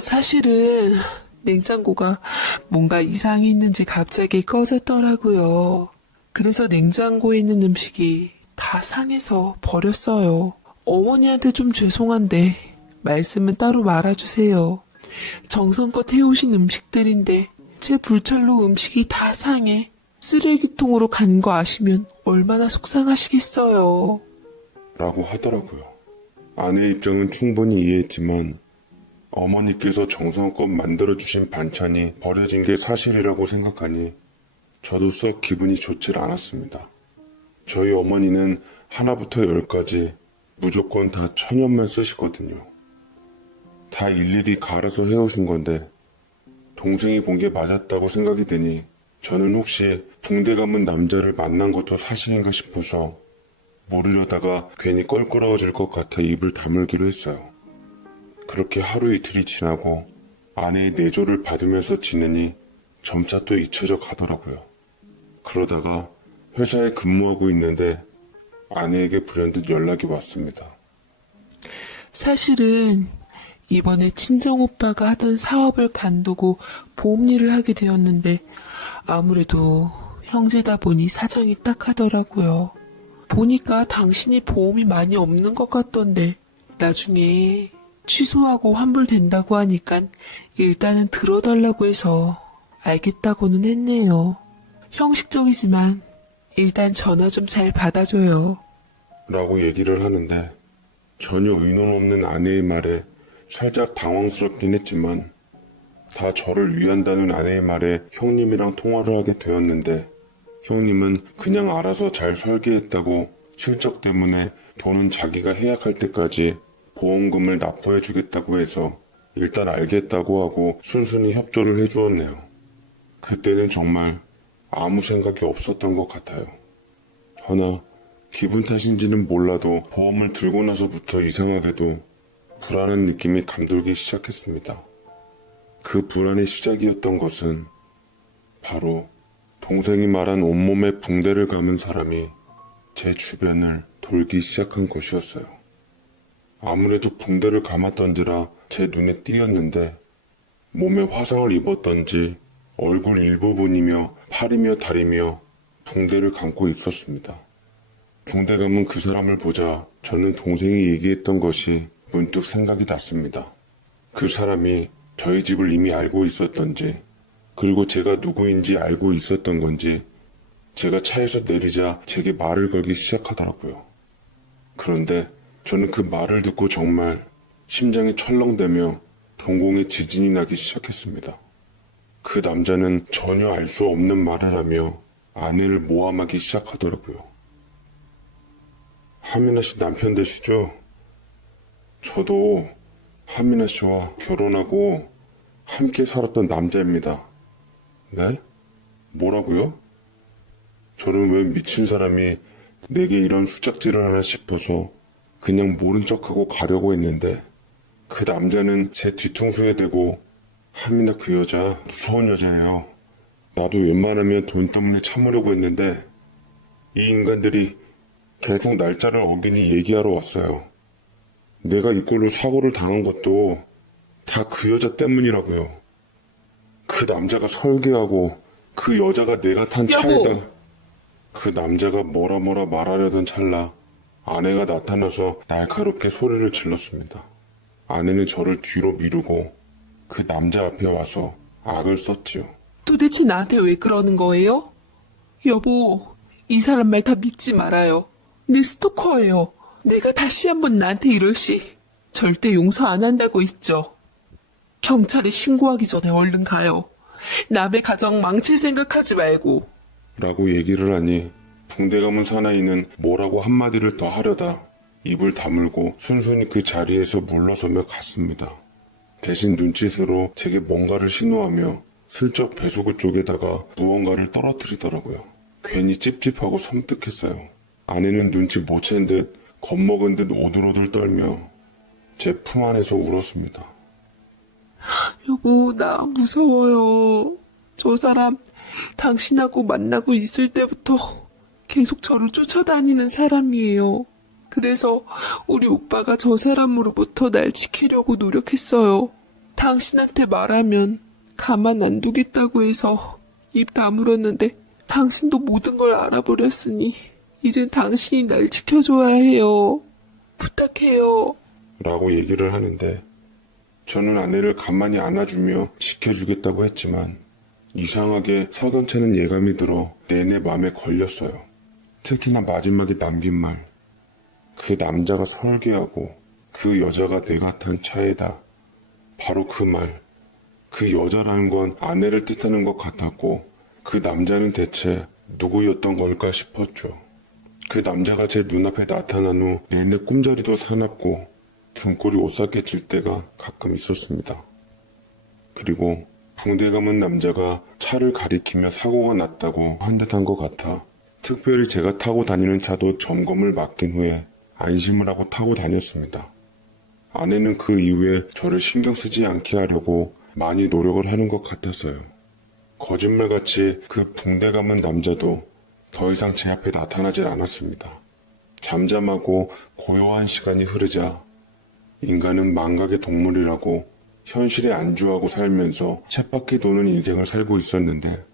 사실은 냉장고가 뭔가 이상이 있는지 갑자기 꺼졌더라고요. 그래서 냉장고에 있는 음식이 다 상해서 버렸어요. 어머니한테 좀 죄송한데 말씀은 따로 말아주세요. 정성껏 해오신 음식들인데 제 불찰로 음식이 다 상해 쓰레기통으로 간 거 아시면 얼마나 속상하시겠어요. 라고 하더라고요. 아내의 입장은 충분히 이해했지만 어머니께서 정성껏 만들어주신 반찬이 버려진 게 사실이라고 생각하니 저도 썩 기분이 좋질 않았습니다. 저희 어머니는 하나부터 10까지 무조건 다 천연만 쓰시거든요. 다 일일이 갈아서 해오신 건데 동생이 본 게 맞았다고 생각이 드니 저는 혹시 붕대 감은 남자를 만난 것도 사실인가 싶어서 물으려다가 괜히 껄끄러워질 것 같아 입을 다물기로 했어요. 그렇게 하루 이틀이 지나고 아내의 내조를 받으면서 지내니 점차 또 잊혀져 가더라고요. 그러다가 회사에 근무하고 있는데 아내에게 불현듯 연락이 왔습니다. 사실은 이번에 친정오빠가 하던 사업을 관두고 보험 일을 하게 되었는데 아무래도 형제다 보니 사정이 딱하더라고요. 보니까 당신이 보험이 많이 없는 것 같던데 나중에 취소하고 환불된다고 하니까 일단은 들어달라고 해서 알겠다고는 했네요. 형식적이지만 일단 전화 좀 잘 받아줘요. 라고 얘기를 하는데 전혀 의논 없는 아내의 말에 살짝 당황스럽긴 했지만 다 저를 위한다는 아내의 말에 형님이랑 통화를 하게 되었는데 형님은 그냥 알아서 잘 설계했다고 실적 때문에 돈은 자기가 해약할 때까지 보험금을 납부해 주겠다고 해서 일단 알겠다고 하고 순순히 협조를 해 주었네요. 그때는 정말 아무 생각이 없었던 것 같아요. 허나 기분 탓인지는 몰라도 보험을 들고 나서부터 이상하게도 불안한 느낌이 감돌기 시작했습니다. 그 불안의 시작이었던 것은 바로 동생이 말한 온몸에 붕대를 감은 사람이 제 주변을 돌기 시작한 것이었어요. 아무래도 붕대를 감았던지라 제 눈에 띄었는데 몸에 화상을 입었던지 얼굴 일부분이며 팔이며 다리며 붕대를 감고 있었습니다. 붕대 감은 그 사람을 보자 저는 동생이 얘기했던 것이 문득 생각이 났습니다. 그 사람이 저희 집을 이미 알고 있었던지 그리고 제가 누구인지 알고 있었던 건지 제가 차에서 내리자 제게 말을 걸기 시작하더라고요. 그런데 저는 그 말을 듣고 정말 심장이 철렁대며 동공에 지진이 나기 시작했습니다. 그 남자는 전혀 알 수 없는 말을 하며 아내를 모함하기 시작하더라고요. 하민아 씨 남편 되시죠? 저도 하민아 씨와 결혼하고 함께 살았던 남자입니다. 네? 뭐라고요? 저는 왜 미친 사람이 내게 이런 수작질을 하나 싶어서 그냥 모른 척하고 가려고 했는데 그 남자는 제 뒤통수에 대고 하민아 그 여자 무서운 여자예요. 나도 웬만하면 돈 때문에 참으려고 했는데 이 인간들이 계속 날짜를 어기니 얘기하러 왔어요. 내가 이꼴로 사고를 당한 것도 다 그 여자 때문이라고요. 그 남자가 설계하고 그 여자가 내가 탄 차에다 그 남자가 뭐라 말하려던 찰나 아내가 나타나서 날카롭게 소리를 질렀습니다. 아내는 저를 뒤로 미루고 그 남자 앞에 와서 악을 썼지요. 도대체 나한테 왜 그러는 거예요? 여보, 이 사람 말 다 믿지 말아요. 내 스토커예요. 내가 다시 한번 나한테 이럴 시 절대 용서 안 한다고 했죠. 경찰에 신고하기 전에 얼른 가요. 남의 가정 망칠 생각하지 말고. 라고 얘기를 하니 붕대 감은 사나이는 뭐라고 한마디를 더 하려다 입을 다물고 순순히 그 자리에서 물러서며 갔습니다. 대신 눈짓으로 제게 뭔가를 신호하며 슬쩍 배수구 쪽에다가 무언가를 떨어뜨리더라고요. 괜히 찝찝하고 섬뜩했어요. 아내는 눈치 못 챈 듯 겁먹은 듯 오들오들 떨며 제 품 안에서 울었습니다. 여보, 나 무서워요. 저 사람 당신하고 만나고 있을 때부터 계속 저를 쫓아다니는 사람이에요. 그래서 우리 오빠가 저 사람으로부터 날 지키려고 노력했어요. 당신한테 말하면 가만 안 두겠다고 해서 입 다물었는데 당신도 모든 걸 알아버렸으니 이젠 당신이 날 지켜줘야 해요. 부탁해요. 라고 얘기를 하는데 저는 아내를 가만히 안아주며 지켜주겠다고 했지만 이상하게 석연찮은 예감이 들어 내내 맘에 걸렸어요. 특히나 마지막에 남긴 말. 그 남자가 설계하고 그 여자가 내가 탄 차에다. 바로 그 말. 그 여자라는 건 아내를 뜻하는 것 같았고 그 남자는 대체 누구였던 걸까 싶었죠. 그 남자가 제 눈앞에 나타난 후 내내 꿈자리도 사납고 등골이 오싹해질 때가 가끔 있었습니다. 그리고 붕대 감은 남자가 차를 가리키며 사고가 났다고 한 듯한 것 같아 특별히 제가 타고 다니는 차도 점검을 맡긴 후에 안심을 하고 타고 다녔습니다. 아내는 그 이후에 저를 신경 쓰지 않게 하려고 많이 노력을 하는 것 같았어요. 거짓말같이 그 붕대 감은 남자도 더 이상 제 앞에 나타나질 않았습니다. 잠잠하고 고요한 시간이 흐르자 인간은 망각의 동물이라고 현실에 안주하고 살면서 쳇바퀴 도는 인생을 살고 있었는데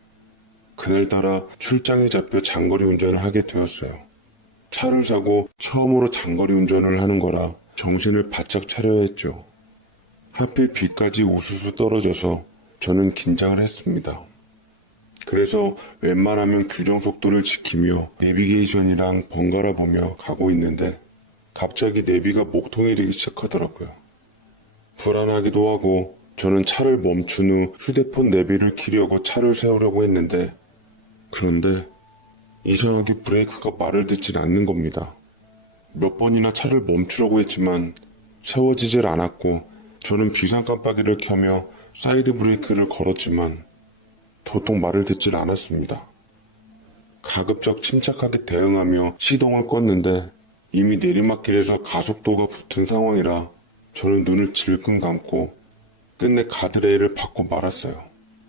그날따라 출장에 잡혀 장거리 운전을 하게 되었어요. 차를 사고 처음으로 장거리 운전을 하는 거라 정신을 바짝 차려야 했죠. 하필 비까지 우수수 떨어져서 저는 긴장을 했습니다. 그래서 웬만하면 규정 속도를 지키며 내비게이션이랑 번갈아 보며 가고 있는데 갑자기 내비가 목통이 되기 시작하더라고요. 불안하기도 하고 저는 차를 멈춘 후 휴대폰 내비를 키려고 차를 세우려고 했는데 그런데 이상하게 브레이크가 말을 듣질 않는 겁니다. 몇 번이나 차를 멈추려고 했지만 세워지질 않았고 저는 비상 깜빡이를 켜며 사이드 브레이크를 걸었지만 도통 말을 듣질 않았습니다. 가급적 침착하게 대응하며 시동을 껐는데 이미 내리막길에서 가속도가 붙은 상황이라 저는 눈을 질끈 감고 끝내 가드레일을 밟고 말았어요.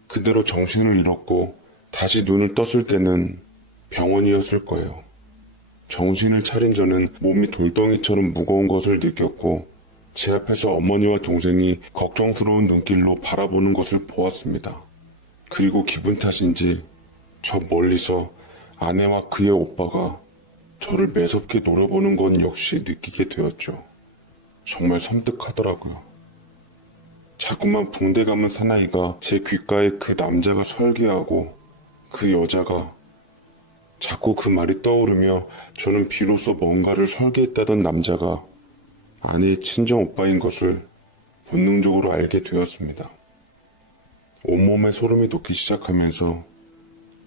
그대로 정신을 잃었고 다시 눈을 떴을 때는 병원이었을 거예요. 정신을 차린 저는 몸이 돌덩이처럼 무거운 것을 느꼈고 제 앞에서 어머니와 동생이 걱정스러운 눈길로 바라보는 것을 보았습니다. 그리고 기분 탓인지 저 멀리서 아내와 그의 오빠가 저를 매섭게 노려보는 건 역시 느끼게 되었죠. 정말 섬뜩하더라고요. 자꾸만 붕대 감은 사나이가 제 귓가에 그 남자가 설계하고 그 여자가 자꾸 그 말이 떠오르며 저는 비로소 뭔가를 설계했다던 남자가 아내의 친정 오빠인 것을 본능적으로 알게 되었습니다. 온몸에 소름이 돋기 시작하면서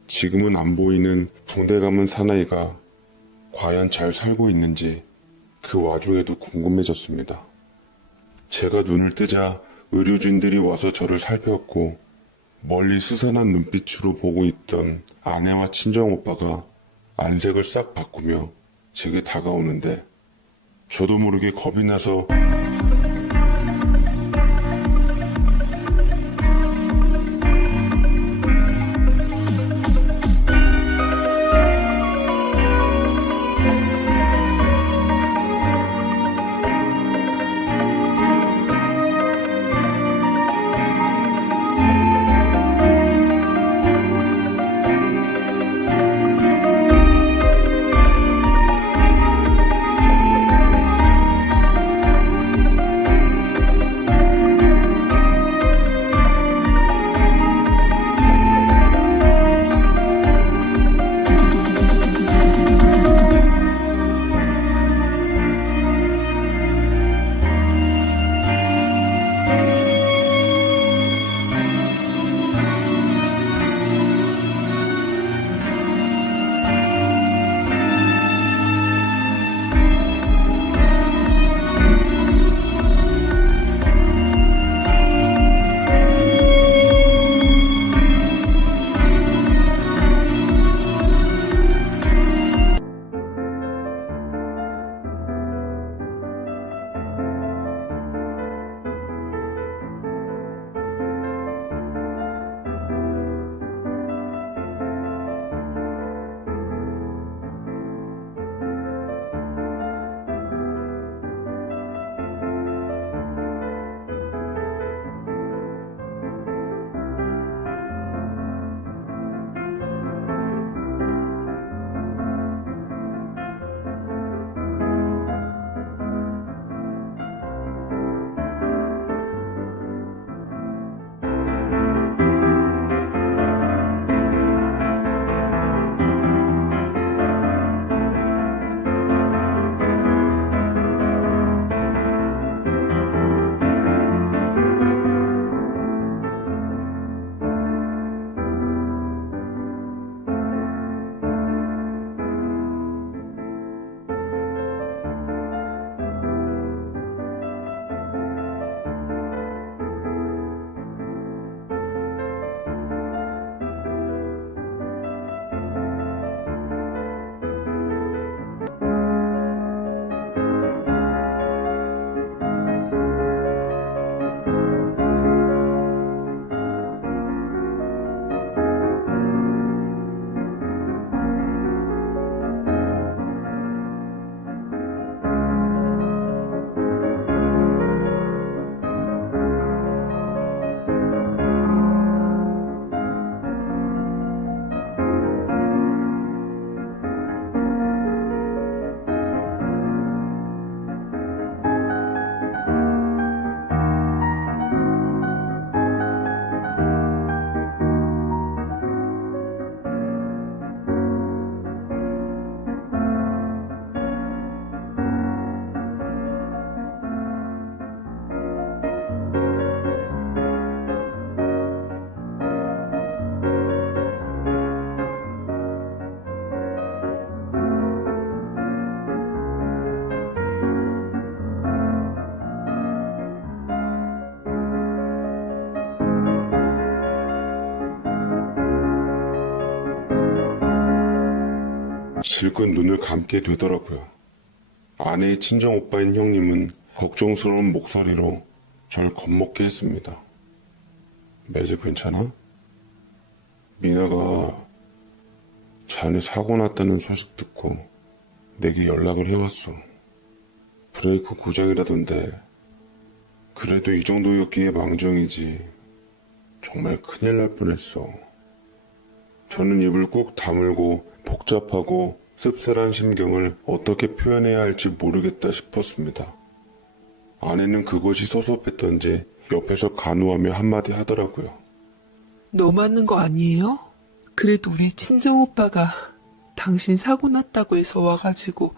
지금은 안 보이는 붕대 감은 사나이가 과연 잘 살고 있는지 그 와중에도 궁금해졌습니다. 제가 눈을 뜨자 의료진들이 와서 저를 살폈고 멀리 스산한 눈빛으로 보고 있던 아내와 친정 오빠가 안색을 싹 바꾸며 제게 다가오는데 저도 모르게 겁이 나서 질끈 눈을 감게 되더라고요. 아내의 친정 오빠인 형님은 걱정스러운 목소리로 절 겁먹게 했습니다. 매즈 괜찮아? 미나가 자네 사고 났다는 소식 듣고 내게 연락을 해왔어. 브레이크 고장이라던데 그래도 이 정도였기에 망정이지. 정말 큰일 날 뻔했어. 저는 입을 꾹 다물고 복잡하고 씁쓸한 심경을 어떻게 표현해야 할지 모르겠다 싶었습니다. 아내는 그것이 섭섭했던지 옆에서 간호하며 한마디 하더라고요. 너 맞는 거 아니에요? 그래도 우리 친정오빠가 당신 사고 났다고 해서 와가지고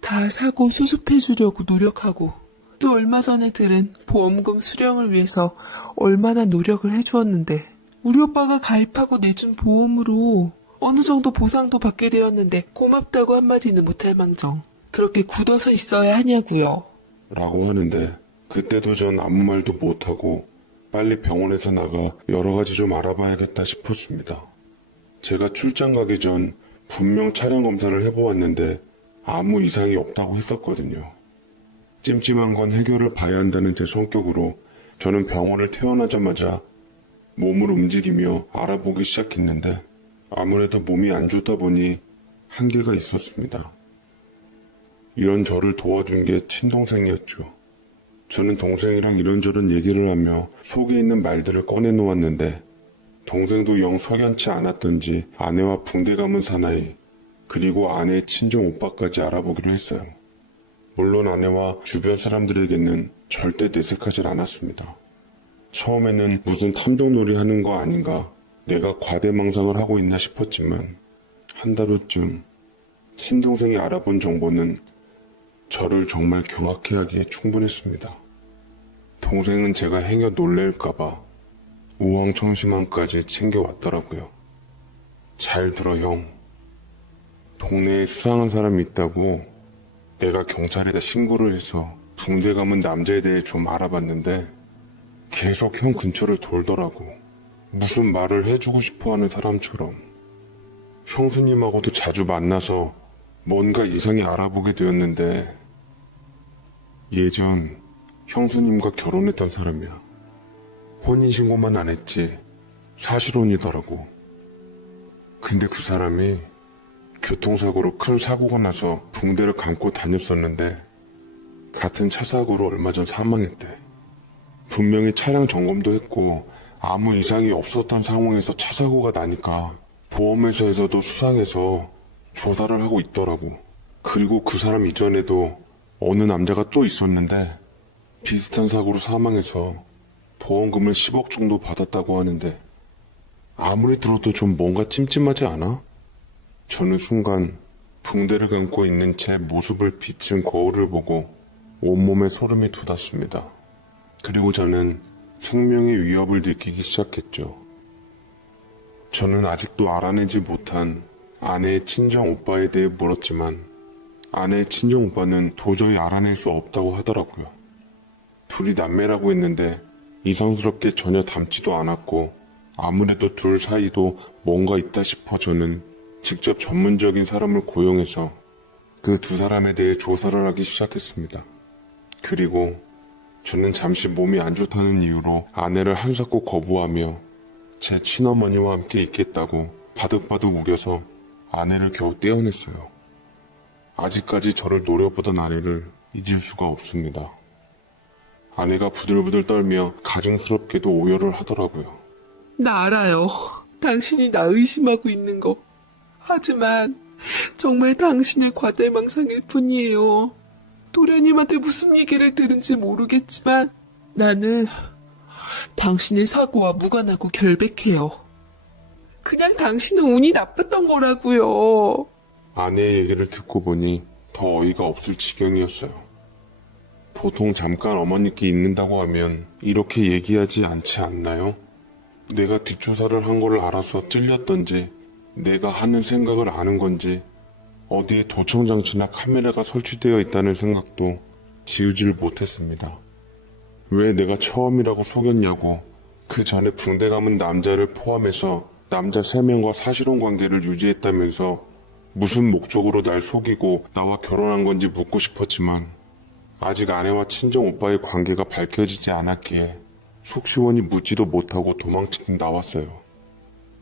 다 사고 수습해주려고 노력하고 또 얼마 전에 들은 보험금 수령을 위해서 얼마나 노력을 해주었는데 우리 오빠가 가입하고 내준 보험으로 어느 정도 보상도 받게 되었는데 고맙다고 한마디는 못할 망정 그렇게 굳어서 있어야 하냐고요. 라고 하는데 그때도 전 아무 말도 못하고 빨리 병원에서 나가 여러 가지 좀 알아봐야겠다 싶었습니다. 제가 출장 가기 전 분명 차량 검사를 해보았는데 아무 이상이 없다고 했었거든요. 찜찜한 건 해결을 봐야 한다는 제 성격으로 저는 병원을 퇴원하자마자 몸을 움직이며 알아보기 시작했는데 아무래도 몸이 안 좋다 보니 한계가 있었습니다. 이런 저를 도와준 게 친동생이었죠. 저는 동생이랑 이런저런 얘기를 하며 속에 있는 말들을 꺼내놓았는데 동생도 영 석연치 않았던지 아내와 붕대 감은 사나이 그리고 아내의 친정 오빠까지 알아보기로 했어요. 물론 아내와 주변 사람들에게는 절대 내색하지 않았습니다. 처음에는 무슨 탐정놀이 하는 거 아닌가 내가 과대망상을 하고 있나 싶었지만 한 달 후쯤 친동생이 알아본 정보는 저를 정말 경악해 하기에 충분했습니다. 동생은 제가 행여 놀랄까봐 우왕청심함까지 챙겨왔더라고요. 잘 들어 형. 동네에 수상한 사람이 있다고 내가 경찰에다 신고를 해서 붕대 감은 남자에 대해 좀 알아봤는데 계속 형 근처를 돌더라고. 무슨 말을 해주고 싶어하는 사람처럼. 형수님하고도 자주 만나서 뭔가 이상히 알아보게 되었는데 예전 형수님과 결혼했던 사람이야. 혼인신고만 안 했지 사실혼이더라고. 근데 그 사람이 교통사고로 큰 사고가 나서 붕대를 감고 다녔었는데 같은 차 사고로 얼마 전 사망했대. 분명히 차량 점검도 했고 아무 이상이 없었던 상황에서 차 사고가 나니까 보험회사에서도 수상해서 조사를 하고 있더라고. 그리고 그 사람 이전에도 어느 남자가 또 있었는데 비슷한 사고로 사망해서 보험금을 10억 정도 받았다고 하는데 아무리 들어도 좀 뭔가 찜찜하지 않아? 저는 순간 붕대를 감고 있는 제 모습을 비춘 거울을 보고 온몸에 소름이 돋았습니다. 그리고 저는 생명의 위협을 느끼기 시작했죠. 저는 아직도 알아내지 못한 아내의 친정 오빠에 대해 물었지만 아내의 친정 오빠는 도저히 알아낼 수 없다고 하더라고요. 둘이 남매라고 했는데 이상스럽게 전혀 닮지도 않았고 아무래도 둘 사이도 뭔가 있다 싶어 저는 직접 전문적인 사람을 고용해서 그 두 사람에 대해 조사를 하기 시작했습니다. 그리고 저는 잠시 몸이 안 좋다는 이유로 아내를 한사코 거부하며 제 친어머니와 함께 있겠다고 바득바득 우겨서 아내를 겨우 떼어냈어요. 아직까지 저를 노려보던 아내를 잊을 수가 없습니다. 아내가 부들부들 떨며 가증스럽게도 오열을 하더라고요. 나 알아요. 당신이 나 의심하고 있는 거. 하지만 정말 당신의 과대망상일 뿐이에요. 도련님한테 무슨 얘기를 들은지 모르겠지만 나는 당신의 사고와 무관하고 결백해요. 그냥 당신은 운이 나빴던 거라고요. 아내의 얘기를 듣고 보니 더 어이가 없을 지경이었어요. 보통 잠깐 어머니께 있는다고 하면 이렇게 얘기하지 않지 않나요? 내가 뒷조사를 한 걸 알아서 찔렸던지 내가 하는 생각을 아는 건지 어디에 도청장치나 카메라가 설치되어 있다는 생각도 지우질 못했습니다. 왜 내가 처음이라고 속였냐고 그 전에 붕대 감은 남자를 포함해서 남자 3명과 사실혼 관계를 유지했다면서 무슨 목적으로 날 속이고 나와 결혼한 건지 묻고 싶었지만 아직 아내와 친정 오빠의 관계가 밝혀지지 않았기에 속 시원히 묻지도 못하고 도망치듯 나왔어요.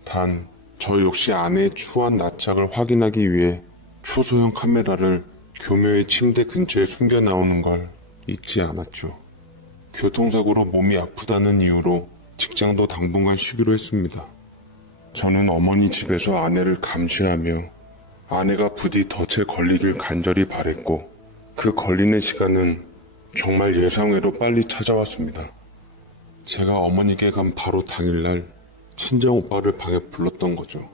단, 저 역시 아내의 추한 낯짝을 확인하기 위해 초소형 카메라를 교묘의 침대 근처에 숨겨 나오는 걸 잊지 않았죠. 교통사고로 몸이 아프다는 이유로 직장도 당분간 쉬기로 했습니다. 저는 어머니 집에서 아내를 감시하며 아내가 부디 덫에 걸리길 간절히 바랬고 그 걸리는 시간은 정말 예상외로 빨리 찾아왔습니다. 제가 어머니께 간 바로 당일날 친정 오빠를 방에 불렀던 거죠.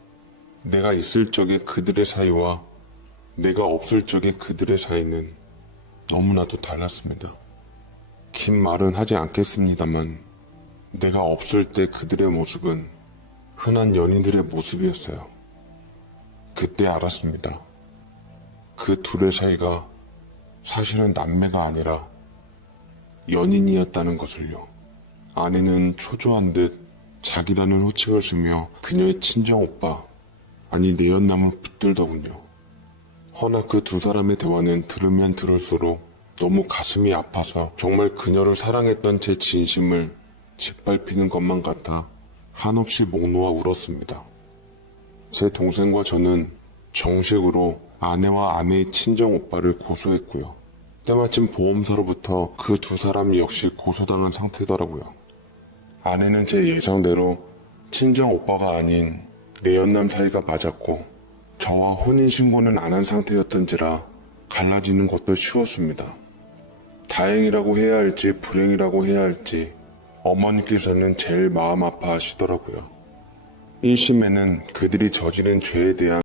내가 있을 적에 그들의 사이와 내가 없을 적에 그들의 사이는 너무나도 달랐습니다. 긴 말은 하지 않겠습니다만 내가 없을 때 그들의 모습은 흔한 연인들의 모습이었어요. 그때 알았습니다. 그 둘의 사이가 사실은 남매가 아니라 연인이었다는 것을요. 아내는 초조한 듯 자기라는 호칭을 쓰며 그녀의 친정오빠, 아니 내연남을 붙들더군요. 허나 그 두 사람의 대화는 들으면 들을수록 너무 가슴이 아파서 정말 그녀를 사랑했던 제 진심을 짓밟히는 것만 같아 한없이 목 놓아 울었습니다. 제 동생과 저는 정식으로 아내와 아내의 친정오빠를 고소했고요. 때마침 보험사로부터 그 두 사람 역시 고소당한 상태더라고요. 아내는 제 예상대로 친정오빠가 아닌 내연남 사이가 맞았고 저와 혼인신고는 안 한 상태였던지라 갈라지는 것도 쉬웠습니다. 다행이라고 해야 할지 불행이라고 해야 할지 어머니께서는 제일 마음 아파하시더라고요. 1심에는 그들이 저지른 죄에 대한